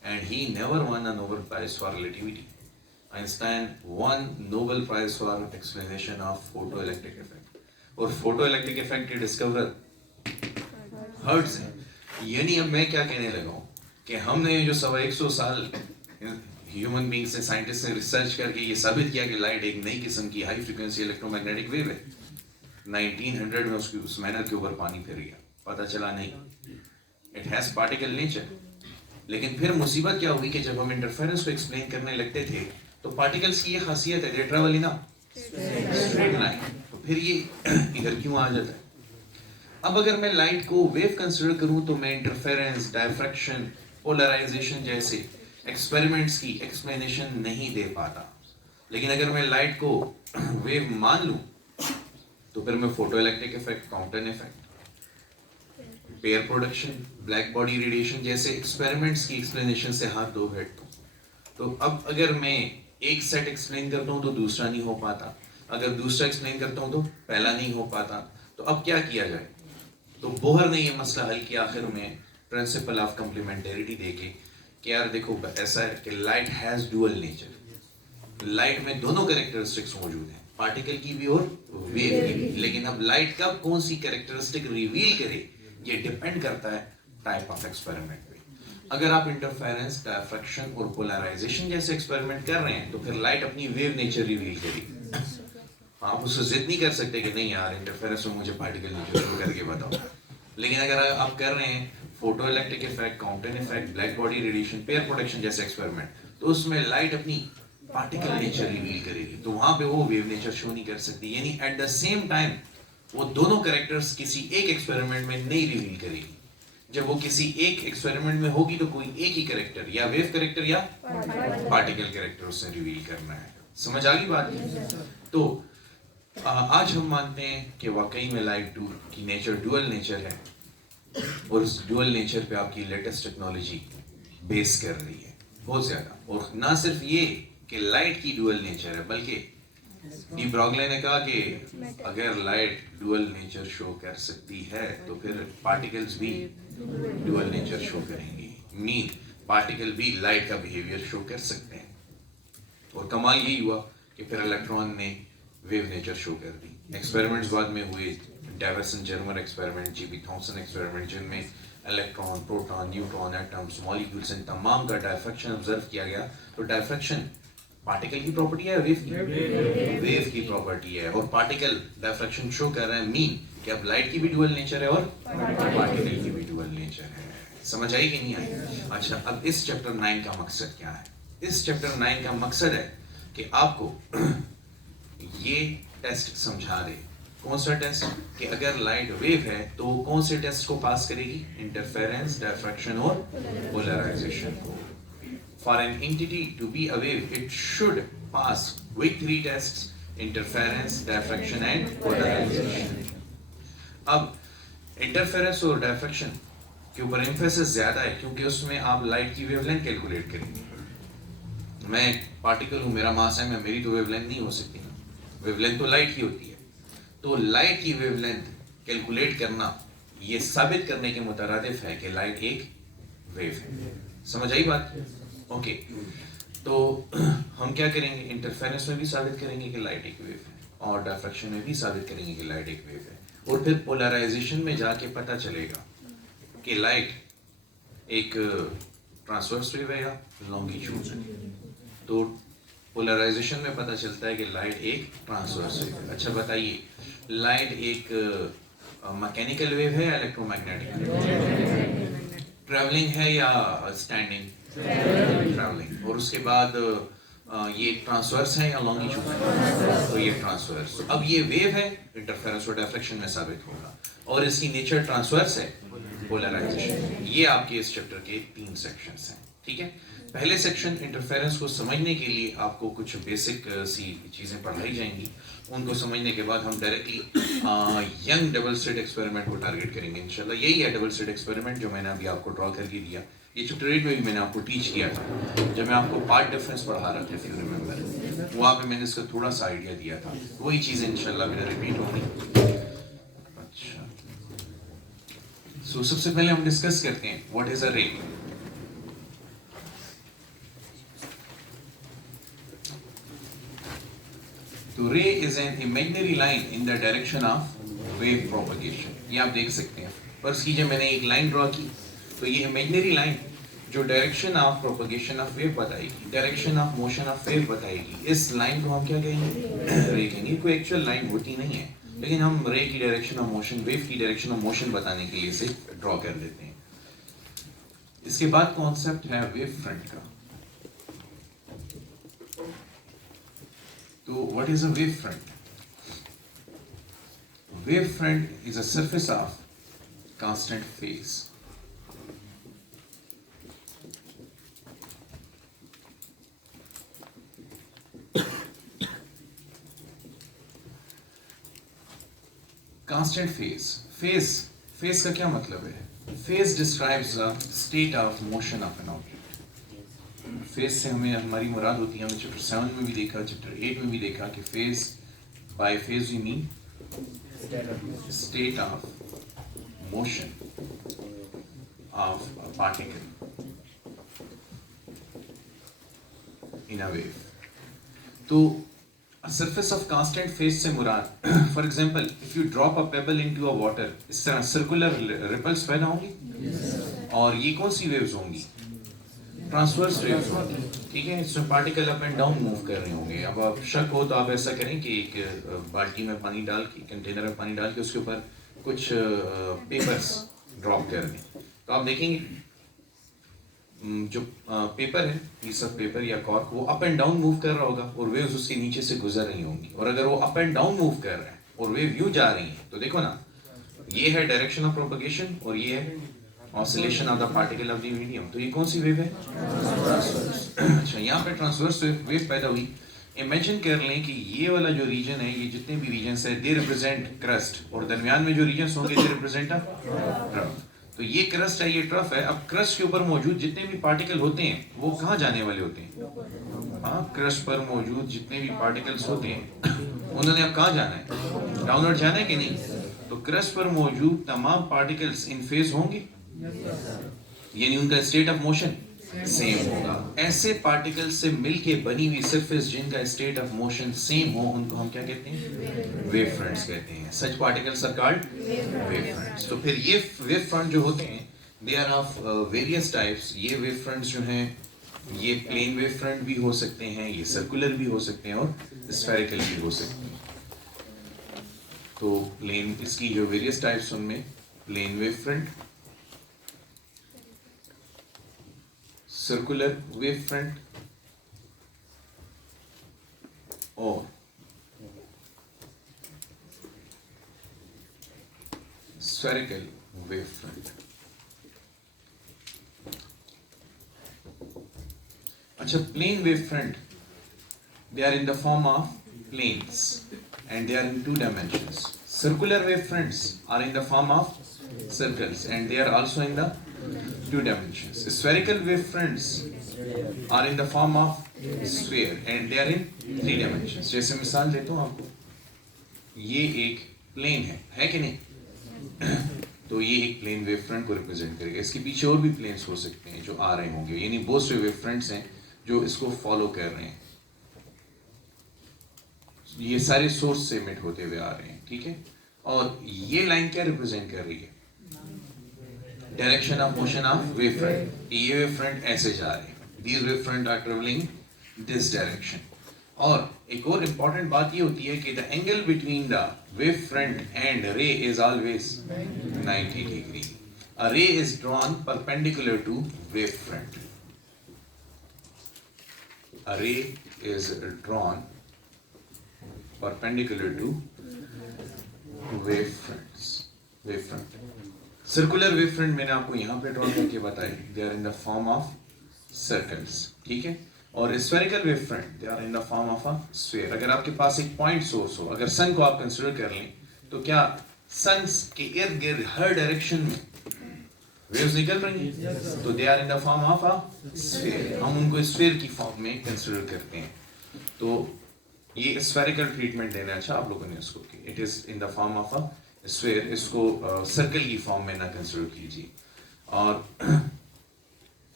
and he never won a Nobel prize for relativity. Einstein won Nobel prize for explanation of photo electric effect, और फोटो इलेक्ट्रिक इफेक्ट के डिस्कवरर हर्ट्ज है। यानी अब मैं क्या कहने लगा हूँ कि हमने जो 125 साल ह्यूमन बींग से, साइंटिस्ट ने रिसर्च करके ये साबित किया कि लाइट एक नई किस्म की हाई फ्रीक्वेंसी इलेक्ट्रोमैग्नेटिक वेव है, 1900 में उस मैनर के ऊपर पानी फिर गया, पता चला नहीं इट हैज पार्टिकल नेचर। लेकिन फिर मुसीबत क्या हुई कि जब हम इंटरफेरेंस को एक्सप्लेन करने लगते थे तो पार्टिकल्स की ये खासियत है, दे travel in a straight line, तो फिर ये इधर क्यों आ जाता है। अब अगर मैं लाइट को वेव कंसिडर करूं तो मैं इंटरफेरेंस, डायफ्रैक्शन, पोलराइजेशन जैसे एक्सपेरिमेंट्स की एक्सप्लेनेशन नहीं दे पाता। लेकिन अगर मैं लाइट को वेव मान लूं तो फिर मैं photo electric effect, Compton effect, pair production, black body radiation जैसे एक्सपेरिमेंट्स की एक्सप्लेनेशन से हाथ धो बैठता हूँ। तो अब अगर मैं एक सेट एक्सप्लेन करता हूँ तो दूसरा नहीं हो पाता, अगर दूसरा एक्सप्लेन करता हूँ तो पहला नहीं हो पाता, तो अब क्या किया जाए। तो बोहर ने ये मसला हल किया आखिर में प्रिंसिपल ऑफ कम्प्लीमेंटेरिटी देके कि यार देखो ऐसा है कि light has dual nature, light में दोनों कैरेक्टरिस्टिक्स मौजूद हैं, पार्टिकल की भी और वेव की भी। लेकिन अब लाइट कब कौन सी कैरेक्टरिस्टिक रिवील करे ये डिपेंड करता है टाइप ऑफ एक्सपेरिमेंट पे। अगर आप इंटरफेरेंस, डायफ्रैक्शन और पोलराइजेशन जैसे एक्सपेरिमेंट कर रहे हैं तो फिर लाइट अपनी वेव नेचर रिवील करेगी। आप उससे जिद नहीं कर सकते कि नहीं यार इंटरफेरेंस में मुझे पार्टिकल नेचर शो करके बताओ। लेकिन अगर आप कर रहे हैं photo electric effect, Compton effect, black body radiation, pair production जैसे एक्सपेरिमेंट, तो उसमें लाइट अपनी पार्टिकल नेचर रिवील करेगी, तो वहां पे वो वेव नेचर शो नहीं कर सकती। यानी एट द सेम टाइम वो दोनों कैरेक्टर्स किसी एक एक्सपेरिमेंट में नहीं रिवील करेगी। जब वो किसी एक एक्सपेरिमेंट में होगी तो कोई एक ही कैरेक्टर, या वेव कैरेक्टर या पार्टिकल कैरेक्टर उससे रिवील करना है। समझ आ गई बात। तो आज हम मानते हैं कि वाकई में लाइट की नेचर डुअल नेचर है, और उस डुअल नेचर पे आपकी लेटेस्ट टेक्नोलॉजी बेस कर रही है बहुत ज्यादा। और ना सिर्फ ये कि लाइट की डुअल नेचर है, बल्कि डी ब्रॉगले ने कहा कि अगर लाइट डुअल नेचर शो कर सकती है तो फिर पार्टिकल्स भी डुअल नेचर शो करेंगे, मीन पार्टिकल भी लाइट का बिहेवियर शो कर सकते हैं। और कमाल यही हुआ कि फिर इलेक्ट्रॉन ने वेव नेचर शो कर दी। एक्सपेरिमेंट्स बाद में हुए, Davisson Germer experiment, GP Thomson experiment, जिनमें electron, proton, neutron, atoms, molecules इन तमाम का डायफ्रैक्शन ऑब्जर्व किया गया। तो डायफ्रैक्शन पार्टिकल की प्रॉपर्टी है, वेव की प्रॉपर्टी है, और पार्टिकल डायफ्रैक्शन शो कर रहे हैं, मीन कि अब लाइट की भी डुअल नेचर है और पार्टिकल की भी डुअल नेचर है। समझ आई कि नहीं आई? अच्छा, अब इस चैप्टर 9 का मकसद क्या है? इस चैप्टर 9 का मकसद है कि आपको ये टेस्ट समझा दे। कौन सा टेस्ट? कि अगर लाइट वेव है तो कौन से टेस्ट को पास करेगी? इंटरफेरेंस, डायफ्रैक्शन और पोलराइजेशन को। For an entity to be a wave, it should pass with three tests: interference, diffraction and polarization. अब इंटरफेरेंस और डायफ्रैक्शन के ऊपर एम्फेसिस ज्यादा है क्योंकि उसमें आप लाइट की वेवलेंथ कैलकुलेट करेंगे। मैं पार्टिकल हूं, मेरा मास है, मेरी तो वेवलेंथ नहीं हो सकती ना, वेवलेंथ तो लाइट की होती है। तो लाइट की वेवलेंथ कैलकुलेट करना ये साबित करने के मुतरादिफ है कि लाइट एक वेव है। समझ आई बात? ओके, तो हम क्या करेंगे, इंटरफेरेंस में भी साबित करेंगे कि लाइट एक वेव है और डिफ्रैक्शन में भी साबित करेंगे कि लाइट एक वेव है, और फिर पोलराइजेशन में जाके पता चलेगा कि लाइट एक ट्रांसवर्स वेव है या लॉन्गिट्यूडनल। तो पोलराइजेशन में पता चलता है कि लाइट एक ट्रांसवर्स वेव है। अच्छा बताइए, लाइट एक मैकेनिकल वेव है या इलेक्ट्रोमैग्नेटिक? ट्रैवलिंग है या स्टैंडिंग? ट्रैवलिंग। और उसके बाद ये ट्रांसवर्स है या लॉन्गिट्यूडनल? तो ये ट्रांसवर्स। तो अब ये वेव है, इंटरफेरेंस और डिफ्रैक्शन में साबित होगा, और इसकी नेचर ट्रांसवर्स है, पोलराइजेशन। ये आपके इस चैप्टर के 3 सेक्शंस हैं, ठीक है। पहले सेक्शन इंटरफेरेंस को समझने के लिए आपको कुछ बेसिक सी चीज़ें पढ़ाई जाएंगी। उनको समझने के बाद हम directly young double slit experiment को टारगेट करेंगे इंशाल्लाह। यही है डबल स्लिट एक्सपेरिमेंट जो मैंने अभी आपको ड्रॉ करके दिया। ये चैप्टर 8 में भी मैंने आपको टीच किया था जब मैं आपको पार्ट डिफरेंस पढ़ा रहा था, इफ यू रिमेंबर। वहाँ पे मैंने इसका थोड़ा सा आइडिया दिया था। वही चीज़ें इंशाल्लाह मेरा रिपीट होंगी। अच्छा, सबसे पहले हम डिस्कस करते हैं व्हाट इज अ रे। तो रे is an imaginary line in the direction of wave propagation. ये आप देख सकते हैं, फर्स्ट कीजिए मैंने एक लाइन ड्रॉ की, तो ये इमेजिनरी लाइन जो direction of propagation of wave बताएगी, direction of motion of wave बताएगी, इस लाइन को हम क्या कहेंगे? रे कहेंगे। कोई एक्चुअल लाइन होती नहीं है, लेकिन हम रे की डायरेक्शन ऑफ मोशन, वेव की डायरेक्शन ऑफ मोशन बताने के लिए इसे ड्रॉ कर देते हैं। इसके बाद कॉन्सेप्ट है वेव फ्रंट का। तो what is a wave front? Wave front is a surface of constant phase. Constant phase. Phase का क्या मतलब है? Phase describes the state of motion of an object. Phase से हमें हमारी मुराद होती है, हमने चैप्टर 7 में भी देखा, चैप्टर 8 में भी देखा कि phase, by phase we mean state of motion of a particle in a wave. तो a surface of constant phase से मुराद, for example, if you drop a pebble into a water, इस तरह circular ripples पैदा होंगी, और ये कौन सी waves होंगी? ट्रांसवर्स वेव्स होंगी, ठीक है। इसमें particle up and down move कर रहे होंगे। अब आप शक हो तो आप ऐसा करें कि एक बाल्टी में पानी डाल के, कंटेनर में पानी डाल के उसके ऊपर कुछ पेपर्स ड्रॉप कर दें, तो आप देखेंगे जो पेपर है, पीस ऑफ पेपर या कॉर्क, वो अप एंड डाउन मूव कर रहा होगा और वेव्स उसके नीचे से गुजर रही होंगी। और अगर वो अप एंड डाउन मूव कर रहा है और वेव यूं जा रही है, तो देखो ना, ये है डायरेक्शन ऑफ प्रोपगेशन और ये है oscillation of the particle of the medium. तो ये कौन सी वेव है? अच्छा, यहाँ पे ट्रांसवर्स वेव पैदा हुई। इमेजिन कर लें कि ये वाला जो रीजन है, ये जितने भी रीजन्स है, दे रिप्रेजेंट क्रस्ट, और दरमियान में जो रीजन्स होंगे दे रिप्रेजेंट अ ट्रफ। तो ये क्रस्ट है, ये ट्रफ है। अब क्रस्ट के ऊपर मौजूद जितने भी पार्टिकल होते हैं वो कहाँ जाने वाले होते हैं? हाँ, क्रस्ट पर मौजूद जितने भी पार्टिकल्स होते हैं उन्होंने अब कहाँ जाना है? डाउनवर्ड जाना है कि नहीं? तो क्रस्ट पर मौजूद तमाम पार्टिकल्स इन फेज होंगे, यानी उनका स्टेट ऑफ मोशन सेम होगा। ऐसे पार्टिकल्स से मिलके बनी हुई सरफेस जिनका स्टेट ऑफ मोशन सेम हो, उनको हम क्या कहते हैं? वेव फ्रंट्स कहते हैं। Such particles are called wave fronts. तो फिर ये वेव फ्रंट जो होते हैं, they are of various types. ये वेव फ्रंट्स जो हैं, ये प्लेन वेव फ्रंट भी हो सकते हैं, ये सर्कुलर भी हो सकते हैं और स्फेरिकल भी हो सकते हैं। तो प्लेन, इसकी जो वेरियस टाइप्स, उनमें plane wave front, circular wave front और स्फेरिकल वेव फ्रंट। अच्छा, plane wavefront, they are in the form of planes and they are in 2 dimensions. Circular wavefronts are in the form of circles and they are also in the 2 dimensions. Spherical wavefronts are in the form of sphere and they are in 3 dimensions. जैसे मिसाल देता हूँ आपको, ये एक plane है कि नहीं? तो ये एक प्लेन वेव फ्रंट को रिप्रेजेंट करेगा। इसके पीछे और भी प्लेन्स हो सकते हैं जो आ रहे होंगे, यानी बहुत से वेव फ्रंट्स हैं जो इसको फॉलो कर रहे हैं। ये सारे सोर्स से इमिट होते हुए आ रहे हैं, ठीक है। और ये लाइन क्या रिप्रेजेंट कर रही है? Direction of motion of wave front. ये वेव फ्रंट ऐसे जा रहे हैं, these wave front are travelling this direction. और एक और इंपॉर्टेंट बात ये होती है कि the angle between the wave front and ray is always 90 degree. A ray is drawn perpendicular to wave front. A ray is drawn perpendicular to wave fronts. Wave front. Circular wave front मैंने आपको यहाँ पे draw करके बताया, they are in the form of circles, ठीक है। और spherical wave front, they are in the form of a sphere. अगर आपके पास एक पॉइंट सोर्स हो, अगर सन को आप कंसिडर कर लें, तो क्या सन के इर्द गिर्द हर डायरेक्शन में वेव्स निकल रही हैं? तो they are in the form of a sphere. हम उनको स्फीयर की फॉर्म में कंसिडर करते हैं। तो ये स्फेरिकल ट्रीटमेंट देना अच्छा आप लोगों ने इसको की, it is in the form of a sphere. इसको सर्कल की फॉर्म में ना कंसिडर कीजिए। और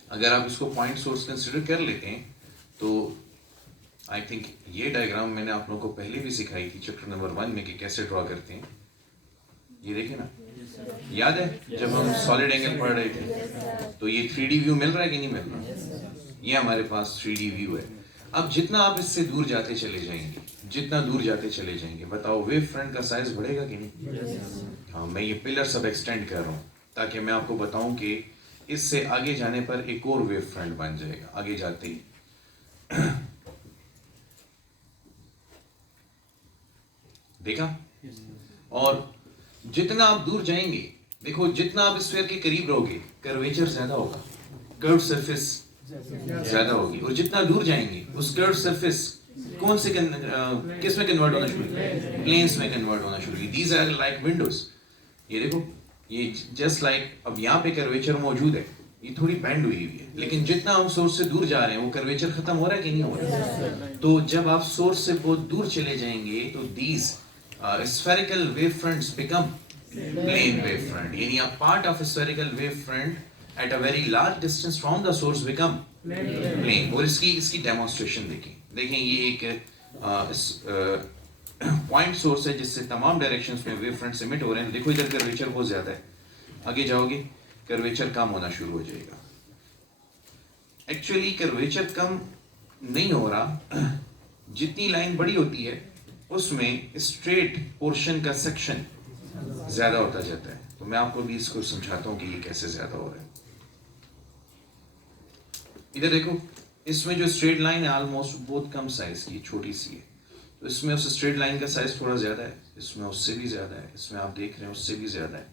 अगर आप इसको पॉइंट सोर्स कंसिडर कर लेते हैं तो आई थिंक ये डायग्राम मैंने आप लोगों को पहले भी सिखाई थी चैप्टर नंबर 1 में कि कैसे ड्रॉ करते हैं। ये देखें ना, याद है जब हम सॉलिड एंगल पढ़ रहे थे, तो ये 3D व्यू मिल रहा है कि नहीं मिल रहा? ये हमारे पास 3D व्यू है। अब जितना आप इससे दूर जाते चले जाएंगे, जितना दूर जाते चले जाएंगे, बताओ वेव फ्रंट का साइज बढ़ेगा कि नहीं? हाँ, मैं ये पिलर सब एक्सटेंड कर रहा हूँ ताकि मैं आपको बताऊं कि इससे आगे जाने पर एक और वेव फ्रंट बन जाएगा आगे जाते ही। देखा? और जितना आप दूर जाएंगे, देखो जितना आप स्फीयर के करीब रहोगे कर्वेचर ज्यादा होगा, कर्व सरफेस ज्यादा होगी। और जितना दूर जाएंगे उस कर्व सरफेस कौन से किस में कन्वर्ट होना शुरू होगी? प्लेन्स में कन्वर्ट होना शुरू होगी। These are like windows. ये देखो, ये जस्ट लाइक अब यहाँ पे कर्वेचर मौजूद है, ये थोड़ी बैंड हुई हुई है, लेकिन जितना हम सोर्स से दूर जा रहे हैं वो कर्वेचर खत्म हो रहा है कि नहीं हो रहा है? तो जब आप सोर्स से बहुत दूर चले जाएंगे तो these spherical wave fronts become plane wave front. यानी a part of a spherical wave front at a very large distance from the source become plane. और इसकी डेमोन्स्ट्रेशन देखें ये एक पॉइंट सोर्स है जिससे तमाम डायरेक्शंस में वेव फ्रंट एमिट हो रहे हैं। देखो इधर कर्वेचर बहुत ज्यादा है, आगे जाओगे कर्वेचर कम होना शुरू हो जाएगा। एक्चुअली कर्वेचर कम नहीं हो रहा, जितनी लाइन बड़ी होती है उसमें स्ट्रेट पोर्शन का सेक्शन ज्यादा होता जाता है। तो मैं आपको भी इसको समझाता हूं कि ये कैसे ज्यादा हो रहा है। इधर देखो, इसमें जो स्ट्रेट लाइन है ऑलमोस्ट बहुत कम साइज की, छोटी सी है। तो इसमें उस स्ट्रेट लाइन का साइज थोड़ा ज्यादा है, इसमें उससे भी ज्यादा है, इसमें आप देख रहे हैं उससे भी ज्यादा है,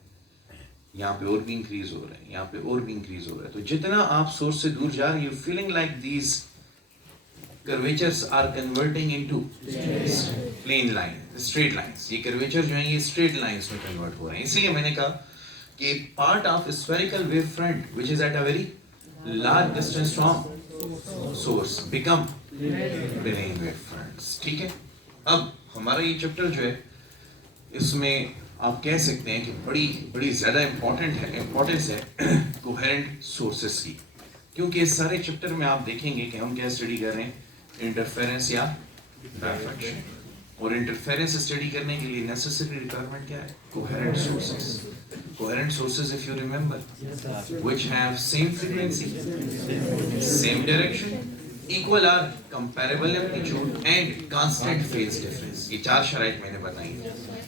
यहाँ पे और भी इंक्रीज हो रहा है, यहाँ पे और भी इंक्रीज हो रहा है। तो जितना आप सोर्स से दूर जा रहे हैं, you feeling like these curvatures are converting into plane line, straight lines. ये curvature जो हैं ये straight lines में convert हो रहे हैं। इसलिए मैंने कहा कि part of spherical wave front which is at a very large distance from source become plane wave fronts. ठीक है? अब हमारा ये चैप्टर जो है इसमें आप कह सकते हैं कि बड़ी ज़्यादा इम्पोर्टेंस है कोहेरेंट सोर्सेस की, क्योंकि इस सारे चैप्टर में आप देखेंगे कि हम क्या स्टडी कर रहे हैं, इंटरफेरेंस या डायफ्रैक्शन। और इंटरफेरेंस स्टडी करने के लिए नेसेसरी रिक्वायरमेंट क्या है? Coherent sources. Coherent sources, if you remember, which have same frequency, same direction, equal or comparable amplitude and constant phase difference. ये 4 शराइत मैंने बताई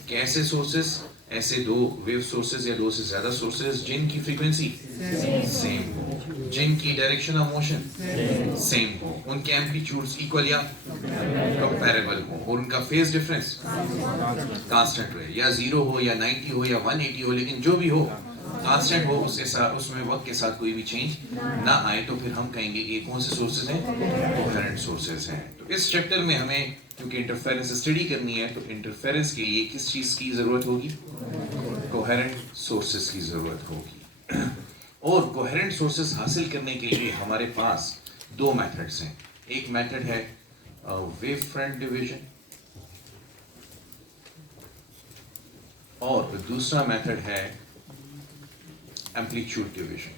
कि ऐसे सोर्सेस, ऐसे 2 वेव सोर्सेस या 2 से ज्यादा सोर्सेस जिनकी फ्रीक्वेंसी सेम हो, जिनकी डायरेक्शन ऑफ मोशन सेम हो, उनके एम्पलीट्यूड्स इक्वल या कंपैरेबल हो और उनका फेज डिफरेंस कांस्टेंट रहे, या 0 हो या 90 हो या 180 हो, लेकिन जो भी हो कांस्टेंट हो, उसके साथ उसमें वक्त के साथ कोई भी चेंज ना आए, तो फिर हम कहेंगे कि कौन से सोर्सेज हैं, कोहेरेंट सोर्सेज हैं। तो इस चैप्टर में हमें क्योंकि इंटरफेरेंस स्टडी करनी है, तो इंटरफेरेंस के लिए किस चीज की जरूरत होगी, कोहेरेंट सोर्सेज की जरूरत होगी। और कोहेरेंट सोर्सेज हासिल करने के लिए हमारे पास दो मेथड्स हैं। एक मेथड है वेव फ्रंट डिवीजन और दूसरा मेथड है एम्पलीट्यूड डिवीजन।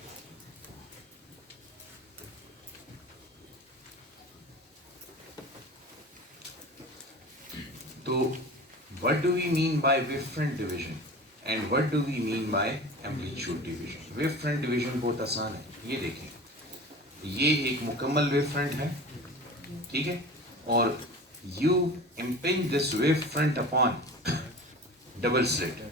तो what do we mean by wave front division and what do we mean by amplitude division? wave front division बहुत आसान है, ये देखें, ये एक मुकम्मल वेव फ्रंट है, ठीक है, और you impinge this wave front upon double slit,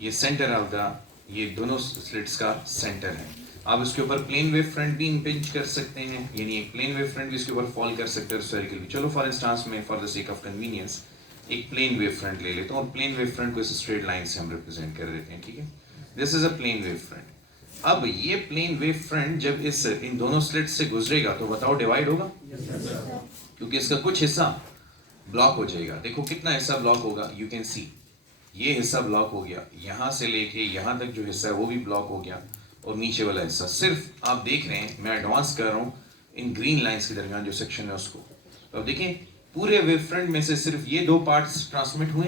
ये सेंटर ऑफ द, ये दोनों स्लिट्स का सेंटर है। आप इसके ऊपर प्लेन वेव फ्रंट भी इंपिंज कर सकते हैं, यानी एक प्लेन वेव फ्रंट भी इसके ऊपर फॉल कर सकते हैं स्फेरिकल भी। चलो फॉर इंस्टांस में for the sake of convenience एक प्लेन वेव फ्रंट ले लेते हैं और प्लेन वेव फ्रंट को इस स्ट्रेट लाइन से हम रिप्रेजेंट कर देते हैं, ठीक है। This is a plane wave front. अब ये प्लेन वेव फ्रंट जब इस इन दोनों स्लिट्स से गुजरेगा तो बताओ डिवाइड होगा, क्योंकि इसका कुछ हिस्सा ब्लॉक हो जाएगा। देखो कितना हिस्सा ब्लॉक होगा, यू कैन सी ये हिस्सा ब्लॉक हो गया, यहाँ से लेके यहाँ तक जो हिस्सा है वो भी ब्लॉक हो गया, और नीचे वाला हिस्सा सिर्फ आप देख रहे हैं, मैं एडवांस कर रहा हूँ इन ग्रीन लाइंस के दरमियान जो सेक्शन है उसको। तो अब देखें पूरे वेव फ्रंट में से सिर्फ ये दो पार्ट्स ट्रांसमिट हुए,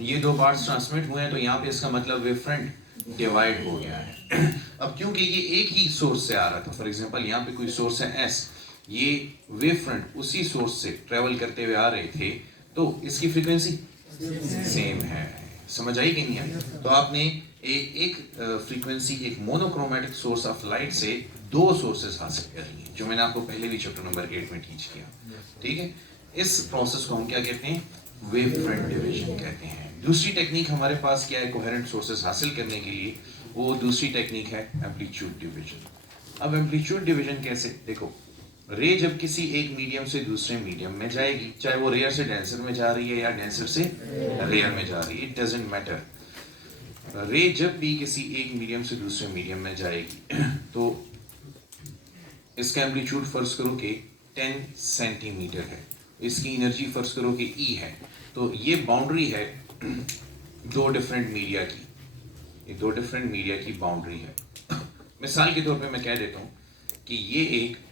ये दो पार्ट्स ट्रांसमिट हुए हैं, तो यहाँ पे इसका मतलब वेव फ्रंट डिवाइड हो गया है। अब क्योंकि ये एक ही सोर्स से आ रहा था, फॉर एग्जांपल यहाँ पे कोई सोर्स है एस, ये वेव फ्रंट उसी सोर्स से ट्रेवल करते हुए आ रहे थे, तो इसकी फ्रीक्वेंसी सेम है। समझ आई कि नहीं आई? तो आपने एक फ्रीक्वेंसी, एक मोनोक्रोमेटिक सोर्स ऑफ लाइट से दो सोर्सेज हासिल करनी है, जो मैंने आपको पहले भी चैप्टर नंबर 8 में टीच किया, ठीक है। इस प्रोसेस को हम क्या कहते हैं, वेव फ्रंट डिवीजन कहते हैं। दूसरी टेक्निक हमारे पास क्या है कोहेरेंट सोर्सेज हासिल करने के लिए, वो दूसरी टेक्निक है एम्पलीट्यूड डिवीजन। अब एम्पलीट्यूड डिवीजन कैसे, देखो रे जब किसी एक मीडियम से दूसरे मीडियम में जाएगी, चाहे वो रेयर से डेंसर में जा रही है या डेंसर से रेयर में जा रही है, इट डजंट मैटर। रे जब भी किसी एक मीडियम से दूसरे मीडियम में जाएगी तो इसका एम्पलीट्यूड फर्ज करो कि 10 सेंटीमीटर है, इसकी एनर्जी फर्ज करो कि ई है, तो ये बाउंड्री है दो डिफरेंट मीडिया की, ये दो डिफरेंट मीडिया की बाउंड्री है। मिसाल के तौर पे मैं कह देता हूँ कि ये एक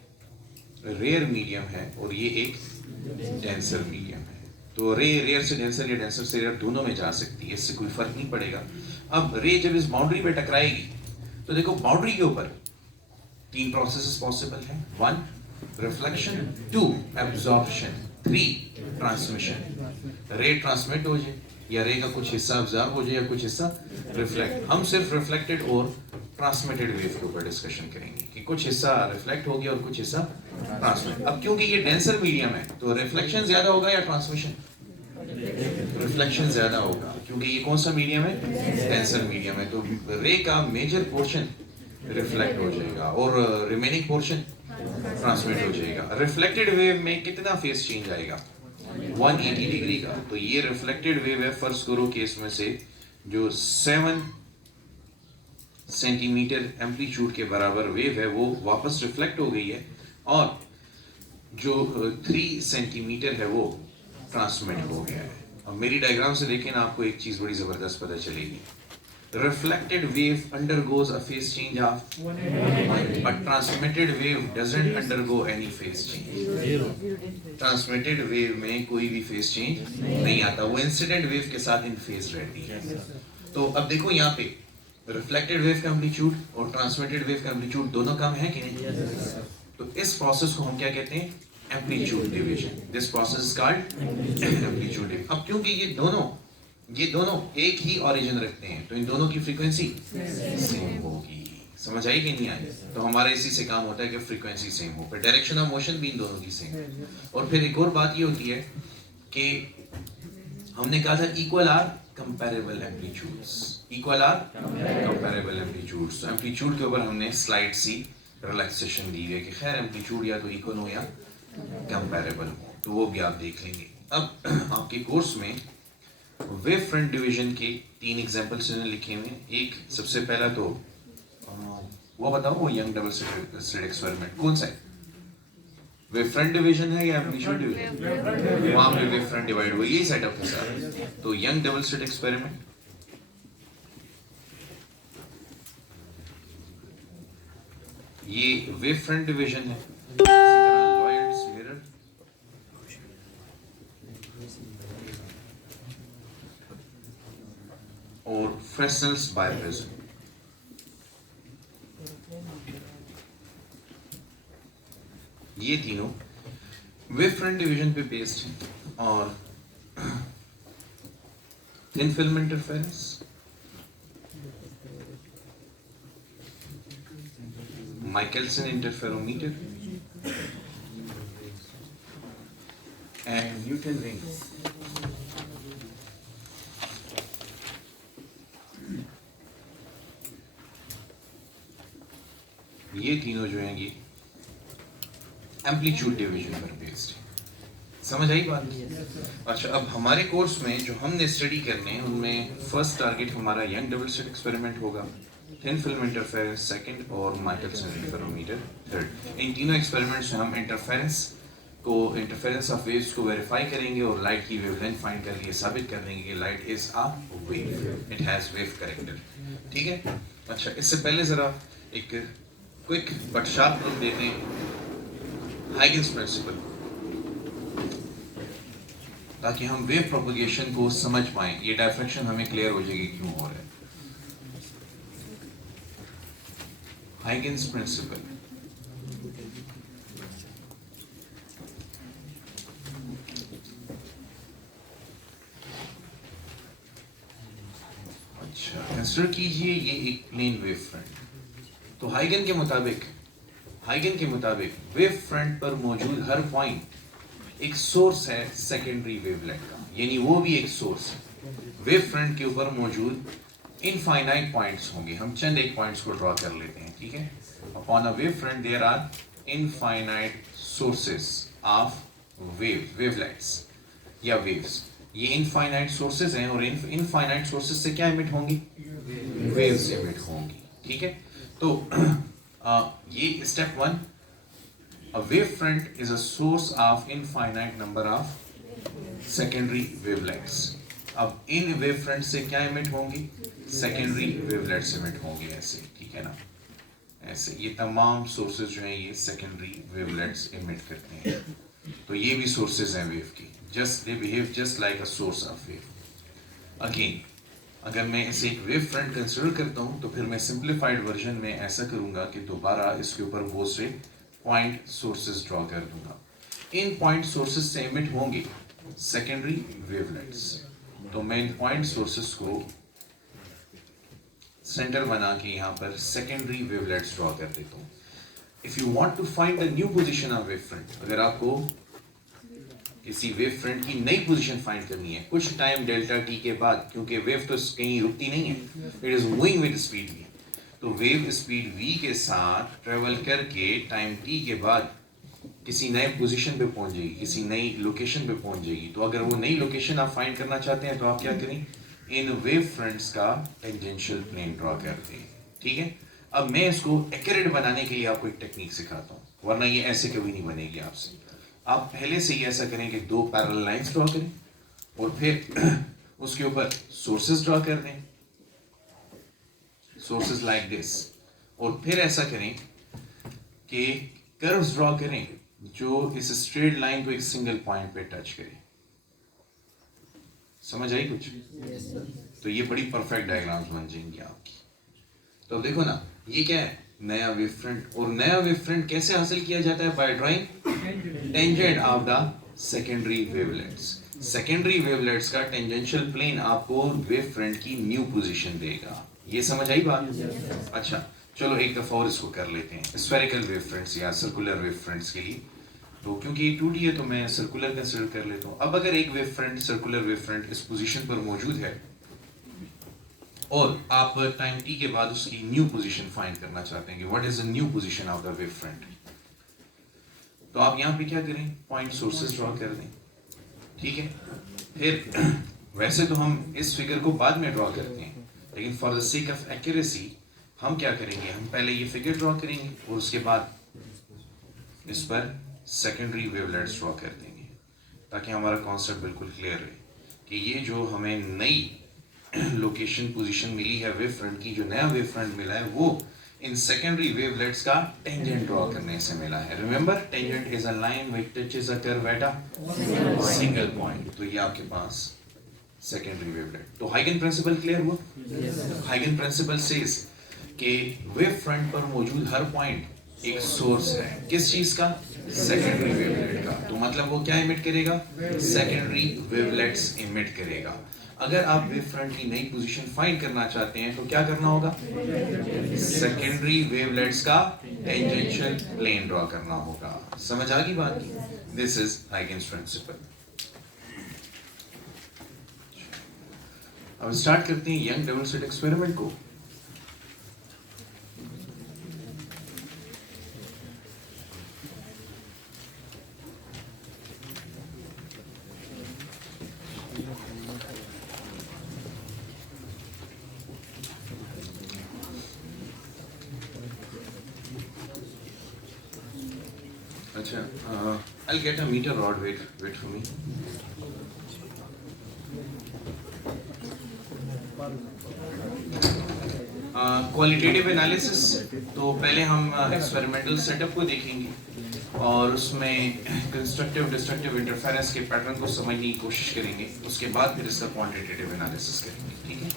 रेयर मीडियम है और ये एक डेंसर मीडियम है, तो रे रेयर से डेंसर या डेंसर से रेयर दोनों में जा सकती है, इससे कोई फर्क नहीं पड़ेगा। अब रे जब इस बाउंड्री पे टकराएगी तो देखो बाउंड्री के ऊपर तीन प्रोसेसेस पॉसिबल हैं, 1 रिफ्लेक्शन, 2 एब्जॉर्प्शन, 3 ट्रांसमिशन। रे ट्रांसमिट हो जाए या रे का कुछ हिस्सा ऑब्जर्व हो जाए या कुछ हिस्सा रिफ्लेक्ट। हम सिर्फ रिफ्लेक्टेड और ट्रांसमिटेड वेव के ऊपर डिस्कशन करेंगे कि कुछ हिस्सा रिफ्लेक्ट हो गया और कुछ हिस्सा ट्रांसमिट। अब क्योंकि ये डेंसर मीडियम है तो रिफ्लेक्शन ज्यादा होगा या ट्रांसमिशन, रिफ्लेक्शन ज्यादा होगा, क्योंकि ये कौन सा मीडियम है, डेंसर मीडियम है, तो रे का मेजर पोर्शन रिफ्लेक्ट हो जाएगा और रिमेनिंग पोर्शन ट्रांसमिट हो जाएगा। रिफ्लेक्टेड वेव में कितना फेस चेंज आएगा, 180 डिग्री का। तो ये रिफ्लेक्टेड वेव है, फर्ज करो कि इसमें से जो 7 सेंटीमीटर एम्पलीट्यूड के बराबर वेव है वो वापस रिफ्लेक्ट हो गई है, और जो 3 सेंटीमीटर है वो ट्रांसमिट हो गया है। अब मेरी डायग्राम से देखें ना, आपको एक चीज बड़ी जबरदस्त पता चलेगी। Reflected wave undergoes a phase change of 1, but transmitted wave doesn't undergo any phase change. Transmitted wave में कोई भी phase change नहीं आता, वो incident wave के साथ in phase रहती है। तो अब देखो यहाँ पे reflected wave का amplitude और transmitted wave का amplitude दोनों कम है कि नहीं? तो इस process को हम क्या कहते हैं, amplitude division. This process is called amplitude division. अब क्योंकि ये दोनों एक ही ओरिजिन रखते हैं तो इन दोनों की फ्रीक्वेंसी सेम होगी। समझ आई कि नहीं आई? तो हमारा इसी से काम होता है कि फ्रीक्वेंसी सेम हो, पर डायरेक्शन ऑफ मोशन भी इन दोनों की सेम है। और फिर एक और बात ये होती है कि हमने कहा था equal or comparable amplitudes, equal or comparable amplitudes. तो एम्पलीट्यूड के ऊपर हमने स्लाइड सी रिलैक्सेशन दी है कि खैर एम्पलीट्यूड या तो इक्वल हो या कंपैरेबल हो, तो वो भी आप देख लेंगे। अब आपके कोर्स में वेव फ्रंट डिवीजन के 3 एग्जांपल्स इन्होंने लिखे हुए हैं। एक सबसे पहला तो वो बताओ, वो यंग डबल स्लिट एक्सपेरिमेंट कौन सा है? वेव फ्रंट डिवीजन है या एम्पलीट्यूड डिवीजन? वहां पे वेव फ्रंट डिवाइड हुआ, यही सेटअप है सारा। तो यंग डबल स्लिट एक्सपेरिमेंट, ये वेव फ्रंट डिवीजन है। इसी तरह लॉयड्स मिरर, और फ्रेस्नेल्स बाइप्रिज्म। ये तीनों वेव फ्रंट डिवीजन पे बेस्ड हैं। और thin film interference, Michelson interferometer and Newton rings. ये तीनों जो हैं ये एम्पलीट्यूड डिवीजन पर बेस्ड है। समझ आई बात? अच्छा, अब हमारे कोर्स में जो हमने स्टडी करने हैं उनमें फर्स्ट टारगेट हमारा यंग डबल स्लिट एक्सपेरिमेंट होगा, थिन फिल्म इंटरफेरेंस सेकंड, और माइकलसन इंटरफेरोमीटर थर्ड। इन तीनों एक्सपेरिमेंट्स में हम इंटरफेरेंस ऑफ वेव्स को वेरीफाई करेंगे और लाइट की वेवलेंथ फाइंड कर लिए साबित कर देंगे कि light is a wave, it has wave character. ठीक है? अच्छा, इससे पहले जरा एक क्विक बट शार्प लुक देते हैं हाइगन्स प्रिंसिपल, ताकि हम वेव प्रोपगेशन को समझ पाएं। ये डायफ्रैक्शन हमें क्लियर हो जाएगी क्यों हो रहा है। हाइगन्स प्रिंसिपल, अच्छा कंसिडर कीजिए ये एक प्लेन वेव फ्रंट। तो हाइगन के मुताबिक वेव फ्रंट पर मौजूद हर पॉइंट एक सोर्स है सेकेंडरी वेवलेंथ का, यानी वो भी एक सोर्स है। वेव फ्रंट के ऊपर मौजूद इनफाइनाइट पॉइंट्स होंगे। हम चंद एक पॉइंट्स को ड्रॉ कर लेते हैं, ठीक है? Upon a wave front there are infinite sources of wavelets या वेव्स। ये इनफाइनाइट सोर्सेज हैं और इनफाइनाइट सोर्सेज से क्या इमिट होंगी? वेव्स इमिट होंगी। ठीक है? तो ये step 1, a wavefront is a source of infinite number of secondary wavelets। अब इन वेवफ्रंट से क्या इमिट होंगी? सेकेंडरी वेवलेट्स इमिट होंगे, ऐसे, ठीक है ना? ऐसे ये तमाम सोर्सेज जो हैं ये सेकेंडरी वेवलेट्स इमिट करते हैं। तो ये भी सोर्सेज हैं वेव की, just they behave just like a source of wave. Again अगर मैं इसे एक वेव फ्रंट कंसिडर करता हूँ तो फिर मैं सिंप्लीफाइड वर्जन में ऐसा करूँगा कि दोबारा इसके ऊपर बहुत से पॉइंट सोर्सेज ड्रॉ कर दूंगा। इन पॉइंट सोर्सेज से इमिट होंगे सेकेंडरी वेवलेट्स। तो मैं इन पॉइंट सोर्सेज को सेंटर बना के यहाँ पर सेकेंडरी वेवलेट्स ड्रॉ कर देता हूँ। If you want to find the new position of wave front, अगर आपको किसी वेव फ्रंट की नई पोजीशन फाइंड करनी है कुछ टाइम डेल्टा टी के बाद, क्योंकि वेव तो कहीं रुकती नहीं है, it is moving with speed v. तो वेव स्पीड v के साथ ट्रेवल करके टाइम t के बाद किसी नए पोजीशन पे पहुंच जाएगी, किसी नई लोकेशन पे पहुंच जाएगी। तो अगर वो नई लोकेशन आप फाइंड करना चाहते हैं तो आप क्या करें? इन वेव फ्रंट्स का टेंजेंशियल प्लेन ड्रॉ करते हैं। ठीक है? अब मैं इसको एक्यूरेट बनाने के लिए आपको एक टेक्निक सिखाता हूँ, वरना ये ऐसे कभी नहीं बनेगी आपसे। आप पहले से ही ऐसा करें कि 2 पैरेलल लाइंस ड्रॉ करें और फिर उसके ऊपर सोर्सेज ड्रॉ कर दें, सोर्सेज लाइक दिस। और फिर ऐसा करें कि कर्व्स ड्रॉ करें जो इस स्ट्रेट लाइन को एक सिंगल पॉइंट पे टच करें। समझ आई कुछ? तो ये बड़ी परफेक्ट डायग्राम्स बन जाएंगी आपकी। तो देखो ना, ये क्या है? नया वेव फ्रंट। और नया वेव फ्रंट कैसे हासिल किया जाता है? By drawing tangent of the secondary wavelets. Secondary wavelets का टेंजेंशियल प्लेन आपको वेव फ्रंट की न्यू पोजीशन देगा। ये समझ आई बात? अच्छा, चलो एक दफा और इसको कर लेते हैं स्फेरिकल वेव फ्रंट्स या सर्कुलर वेव फ्रंट्स के लिए। तो क्योंकि ये 2D है तो मैं सर्कुलर कंसिडर कर लेता हूँ। अब अगर एक wave front, circular wave front इस पोजीशन पर मौजूद है और आप टाइम t के बाद उसकी न्यू पोजीशन फाइंड करना चाहते हैं कि what is the new position of the wave front, तो आप यहाँ पे क्या करें? पॉइंट सोर्सेज ड्रॉ कर दें। ठीक है? फिर वैसे तो हम इस फिगर को बाद में ड्रॉ करते हैं, लेकिन for the sake of accuracy हम क्या करेंगे, हम पहले ये फिगर ड्रॉ करेंगे और उसके बाद इस पर सेकेंडरी वेवलेट्स ड्रॉ कर देंगे, ताकि हमारा कॉन्सेप्ट बिल्कुल क्लियर रहे कि ये जो हमें नई लोकेशन पोजीशन मिली है वेव फ्रंट की, जो नया वेव फ्रंट मिला है वो इन सेकेंडरी वेवलेट्स का टेंजेंट ड्रॉ करने से मिला है। Remember, tangent is a line which touches a curve at a single point. तो ये आपके पास सेकेंडरी वेवलेट। तो हाइगन प्रिंसिपल क्लियर हुआ? हाइगन प्रिंसिपल सेज कि वेव फ्रंट पर मौजूद हर पॉइंट एक सोर्स है, किस चीज का? सेकेंडरी वेवलेट का। तो मतलब वो क्या इमिट करेगा? सेकेंडरी वेवलेट्स इमिट करेगा। अगर आप वेव फ्रंट की नई पोजीशन फाइंड करना चाहते हैं तो क्या करना होगा? सेकेंडरी वेवलेट्स का टेंजेंशियल प्लेन ड्रॉ करना होगा। समझ आ गई बात की? This is Huygens principle. अब स्टार्ट करते हैं यंग डबल स्लिट एक्सपेरिमेंट को। अच्छा, I'll get a meter rod. Wait for me. Qualitative analysis. तो पहले हम एक्सपेरिमेंटल सेटअप को देखेंगे और उसमें कंस्ट्रक्टिव डिस्ट्रक्टिव इंटरफेरेंस के पैटर्न को समझने की कोशिश करेंगे। उसके बाद फिर इसका क्वांटिटेटिव एनालिसिस करेंगे। ठीक है?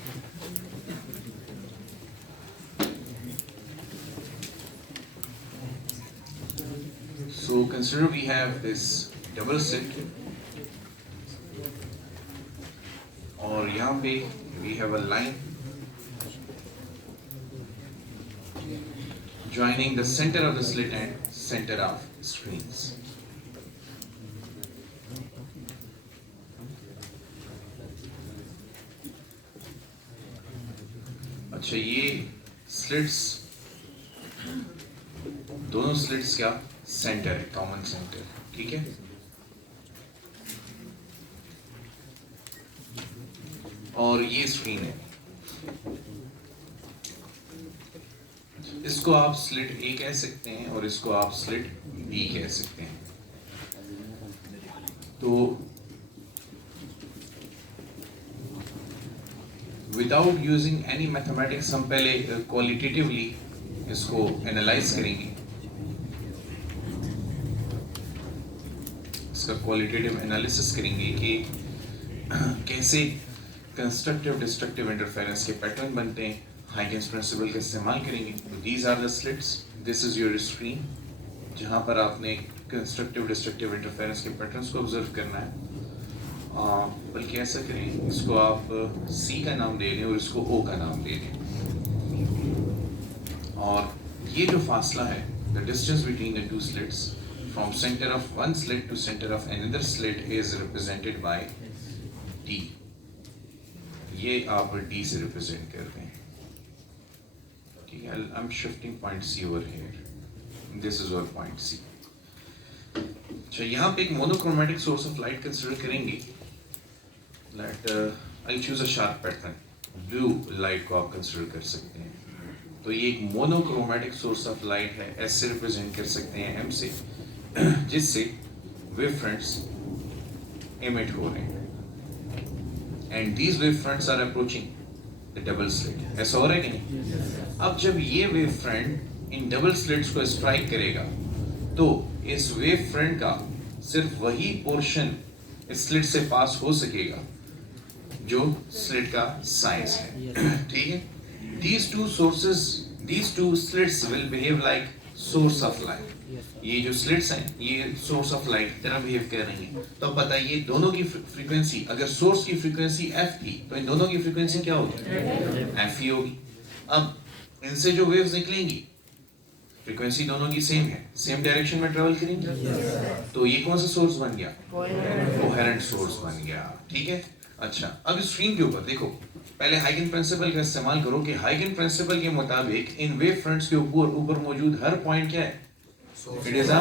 So consider we have this double slit और यहाँ पे we have a line joining the center of the slit and center of screens. अच्छा, ये slits, दोनों slits क्या सेंटर है, कॉमन सेंटर। ठीक है? और ये स्क्रीन है। इसको आप स्लिट ए कह सकते हैं और इसको आप स्लिट बी कह सकते हैं। तो विदाउट यूजिंग एनी मैथमेटिक्स हम पहले क्वालिटेटिवली इसको एनालाइज करेंगे। इसका क्वालिटेटिव एनालिसिस करेंगे कि कैसे कंस्ट्रक्टिव डिस्ट्रक्टिव इंटरफेरेंस के पैटर्न बनते हैं। हाइगन्स प्रिंसिपल का इस्तेमाल करेंगे। तो these are the slits, this is your screen, जहां पर आपने कंस्ट्रक्टिव डिस्ट्रक्टिव इंटरफेरेंस के पैटर्न्स को ऑब्जर्व करना है। बल्कि ऐसा करें, इसको आप सी का नाम दे दें और इसको ओ का नाम दे दें। और ये जो फासला है, the distance between the two slits from center of one slit to center of another slit is represented by D. ये आप D से represent कर दें। ठीक है? I'm shifting point C over here. This is our point C. अच्छा, यहाँ पे एक monochromatic source of light consider करेंगे। Let I'll choose a sharp pattern. Blue light को आप consider कर सकते हैं। तो ये एक monochromatic source of light है, S से represent कर सकते हैं, M से, जिससे वेव फ्रंट्स emit हो रहे हैं and these wave fronts are approaching the double slit. ऐसा हो रहा है कि नहीं? अब जब ये wave front in double slits को स्ट्राइक करेगा तो इस वेव फ्रंट का सिर्फ वही पोर्शन इस स्लिट से पास हो सकेगा जो स्लिट का साइज है। ठीक है? These two slits will behave like source of light. ये जो स्लिट्स हैं ये सोर्स ऑफ लाइट की तरह बिहेव कर रही हैं। तो अब बताइए, दोनों की फ्रीक्वेंसी, अगर सोर्स की फ्रीक्वेंसी f थी तो इन दोनों की फ्रीक्वेंसी क्या होगी? f ही होगी। अब इनसे जो वेव्स निकलेंगी फ्रीक्वेंसी दोनों की सेम है, सेम डायरेक्शन में ट्रेवल करेंगी। तो ये कौन सा सोर्स बन गया? कोहेरेंट सोर्स बन गया। ठीक है? अच्छा, अब स्क्रीन के ऊपर देखो, पहले हाइगन प्रिंसिपल का इस्तेमाल करो कि हाइगन प्रिंसिपल के मुताबिक इन वेव फ्रंट्स के ऊपर मौजूद हर पॉइंट क्या है? It is a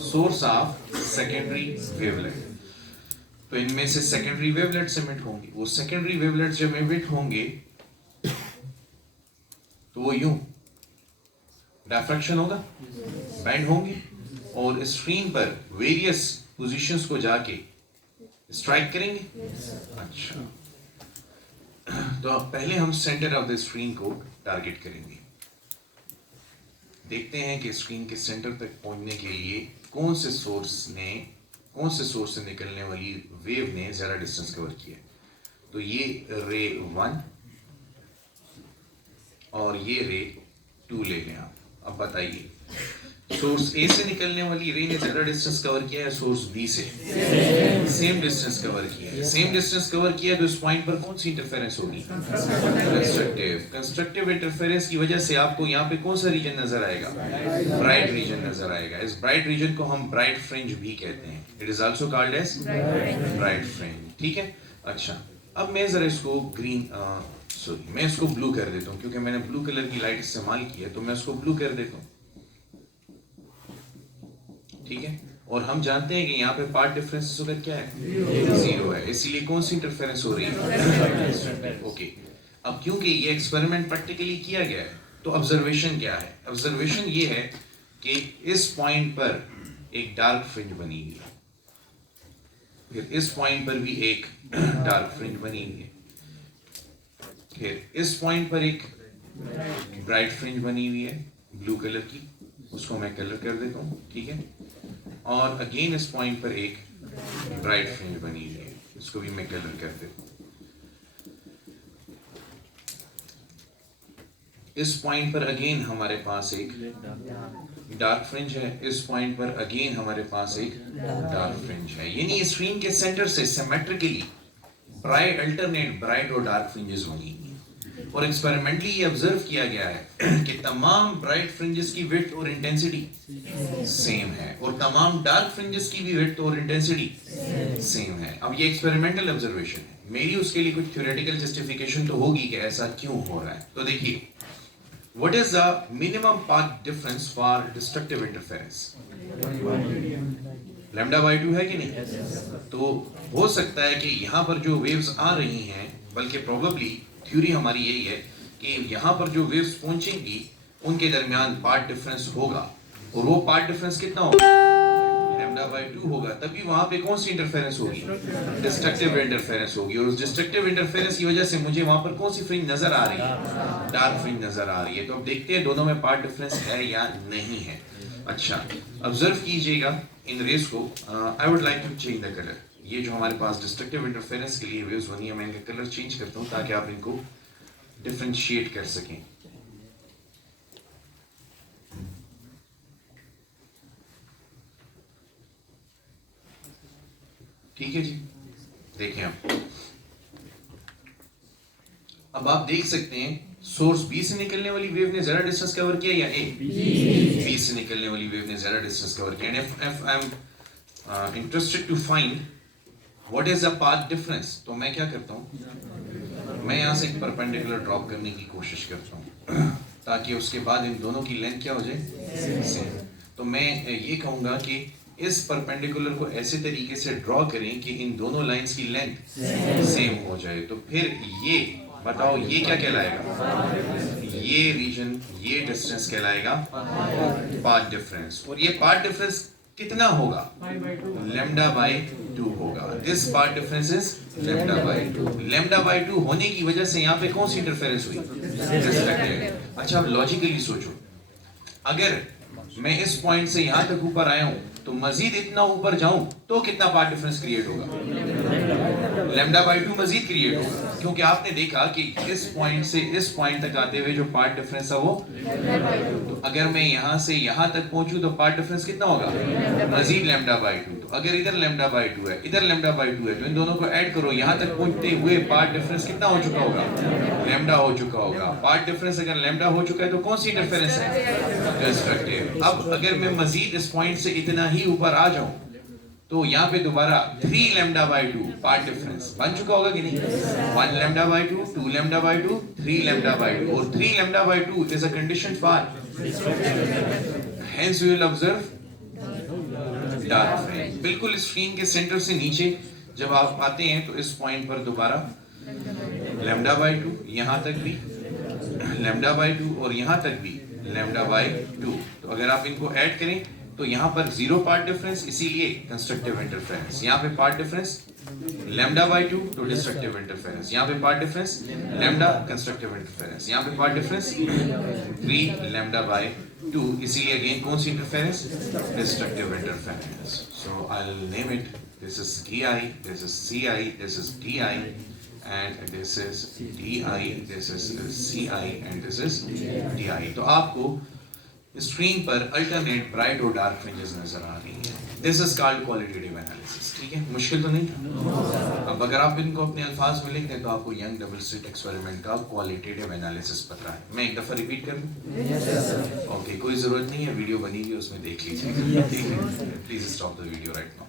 source of secondary wavelet. तो इनमें से सेकेंडरी वेवलेट्स एमिट होंगे। वो सेकेंडरी वेवलेट्स जब एमिट होंगे तो वो यूं डिफ्रैक्शन होगा, बैंड होंगे और स्क्रीन पर वेरियस पोजीशंस को जाके स्ट्राइक करेंगे। अच्छा, तो पहले हम सेंटर ऑफ द स्क्रीन को टारगेट करेंगे। देखते हैं कि स्क्रीन के सेंटर तक पहुंचने के लिए कौन से सोर्स से निकलने वाली वेव ने ज़्यादा डिस्टेंस कवर किया। तो ये रे 1 और ये रे 2 ले लें आप। अब बताइए, सोर्स ए से निकलने वाली रे ने ज़्यादा डिस्टेंस कवर किया है, सोर्स बी से सेम डिस्टेंस कवर किया है। सेम डिस्टेंस कवर किया तो इस पॉइंट पर कौन सी इंटरफेरेंस होगी? कंस्ट्रक्टिव इंटरफेरेंस की वजह से आपको यहाँ पे कौन सा रीजन नजर आएगा? ब्राइट रीजन नजर आएगा। इस ब्राइट रीजन को हम ब्राइट फ्रिंज भी कहते हैं। It is also called as bright fringe. ठीक है। अच्छा, अब मैं जरा इसको मैं इसको ब्लू कर देता हूँ, क्योंकि मैंने ब्लू कलर की लाइट इस्तेमाल की है, तो मैं इसको ब्लू कर देता हूँ। ठीक है। और हम जानते हैं कि यहाँ पे पार्ट डिफरेंस इस वक्त क्या है? 0 है। इसीलिए कौन सी इंटरफेरेंस हो रही है? ओके। अब क्योंकि ये एक्सपेरिमेंट प्रैक्टिकली किया गया है, तो ऑब्जर्वेशन क्या है? ऑब्जर्वेशन ये है कि इस पॉइंट पर एक डार्क फ्रिंज बनी हुई है, फिर इस पॉइंट पर भी एक डार्क फ्रिंज बनी हुई है, फिर इस पॉइंट पर एक ब्राइट फ्रिंज बनी हुई है ब्लू कलर की, उसको मैं कलर कर देता हूँ। ठीक है। और अगेन इस पॉइंट पर एक ब्राइट फ्रिंज बनी हुई है, इसको भी मैं कलर कर देता हूँ। इस पॉइंट पर अगेन हमारे पास एक डार्क फ्रिंज है, इस पॉइंट पर अगेन हमारे पास एक डार्क फ्रिंज है। यानी स्क्रीन के सेंटर से सिमेट्रिकली अल्टरनेट ब्राइट और डार्क फ्रिंजेस बनी। और एक्सपेरिमेंटली ये ऑब्जर्व किया गया है कि तमाम ब्राइट फ्रिंजेस की विड्थ और इंटेंसिटी सेम है, और तमाम डार्क फ्रिंजेस की भी विड्थ और इंटेंसिटी सेम है। अब ये एक्सपेरिमेंटल ऑब्जर्वेशन है, मेरी उसके लिए कुछ थ्योरेटिकल जस्टिफिकेशन तो होगी कि ऐसा क्यों हो रहा है। तो देखिए, what is the minimum path difference for destructive interference? λ/2 है कि नहीं? तो हो सकता है कि यहाँ पर जो वेव्स आ रही हैं, बल्कि प्रोबेबली थ्योरी हमारी यही है कि यहाँ पर जो वेव्स पहुंचेंगी उनके दरमियान पार्ट डिफरेंस होगा, और वो पार्ट डिफरेंस कितना होगा? λ/2 होगा। तभी वहां पे कौन सी इंटरफेरेंस होगी? डिस्ट्रक्टिव इंटरफेरेंस होगी। और उस डिस्ट्रक्टिव इंटरफेरेंस की वजह से मुझे वहां पर कौन सी फ्रिंज नजर आ रही है? डार्क फ्रिंज नजर आ रही है। तो अब देखते हैं दोनों में पार्ट डिफरेंस है या नहीं है। अच्छा, ऑब्जर्व कीजिएगा इन रेस को। I would like to change the colour. ये जो हमारे पास डिस्ट्रक्टिव इंटरफेरेंस के लिए वेव्स बनी है, मैं इनका कलर चेंज करता हूँ ताकि आप इनको डिफरेंशिएट कर सकें। ठीक है जी, देखें अब आप देख सकते हैं सोर्स बी से निकलने वाली वेव ने ज्यादा डिस्टेंस कवर किया या ए? बी से निकलने वाली वेव ने ज्यादा डिस्टेंस कवर किया। And if I am interested to find what is the path difference, तो मैं क्या करता हूँ, मैं यहाँ से एक परपेंडिकुलर ड्रॉप करने की कोशिश करता हूँ ताकि उसके बाद इन दोनों की लेंथ क्या हो जाए? सेम। तो मैं ये कहूँगा कि इस परपेंडिकुलर को ऐसे तरीके से ड्रॉ करें कि इन दोनों लाइंस की लेंथ सेम हो जाए। तो फिर ये बताओ, ये क्या कहलाएगा? ये रीजन, ये डिस्टेंस कहलाएगा पाथ डिफरेंस। और ये पाथ डिफरेंस कितना होगा? λ/2 होगा। This path difference is λ/2। λ/2 होने की वजह से यहाँ पे कौन सी इंटरफेरेंस हुई? डिस्ट्रक्टिव। अच्छा, अब लॉजिकली सोचो, अगर मैं इस पॉइंट से यहाँ तक ऊपर आया हूँ तो मजीद इतना ऊपर जाऊं तो कितना पार्ट डिफरेंस क्रिएट होगा? λ/2 मजीद क्रिएट होगा, क्योंकि आपने देखा कि इस पॉइंट से इस पॉइंट तक आते हुए जो पार्ट डिफरेंस है वो, तो अगर मैं यहाँ से यहाँ तक पहुंचूं तो पार्ट डिफरेंस कितना होगा? मजीद λ/2। तो अगर इधर λ/2 है, इधर λ/2 है, तो इन दोनों को ऐड करो, यहाँ तक पहुंचते हुए पार्ट डिफरेंस कितना हो चुका होगा? λ हो चुका होगा। पार्ट डिफरेंस अगर λ हो चुका है तो कौन सी इंटरफेरेंस है? कंस्ट्रक्टिव। अब अगर मैं मजीद इस पॉइंट से इतना ही ऊपर आ जाऊं तो यहाँ पे दोबारा 3 λ/2 पार्ट डिफरेंस बन चुका होगा कि नहीं? 1 λ/2, 2 λ/2, 3 λ/2, और 3 λ/2 is a condition for, hence we will observe dark fringe। बिल्कुल स्क्रीन के सेंटर से नीचे जब आप आते हैं तो इस पॉइंट पर दोबारा लैम्डा बाई 2, यहाँ तक भी लैम्डा बाई 2 और यहाँ तक भी लैम्डा बाई 2। तो अगर आप इनको ऐड करें तो यहाँ पर जीरो पार्ट डिफरेंस, इसीलिए कंस्ट्रक्टिव इंटरफेरेंस। यहाँ पे पार्ट डिफरेंस लैम्डा बाई 2 तो डिस्ट्रक्टिव इंटरफेरेंस, यहाँ पे path difference lambda constructive interference, यहाँ पे पार्ट डिफरेंस 3 लैम्डा बाई 2, इसीलिए अगेन कौन सी interference, destructive interference. So I will name it, this is DI, this is CI, this is DI and this is DI, this is CI and this is DI। तो आपको screen पर alternate bright और dark fringes नजर आ रही हैं। This is called qualitative analysis. ठीक है, मुश्किल तो नहीं था। अब अगर आप इनको अपने अल्फाज में लिखते हैं तो आपको यंग डबल स्लिट एक्सपेरिमेंट का क्वालिटेटिव एनालिसिस पता है। मैं एक दफा रिपीट कर दूं? ओके, कोई जरूरत नहीं है, वीडियो बनी हुई उसमें देख लीजिएगा। ठीक है, please stop the video right now.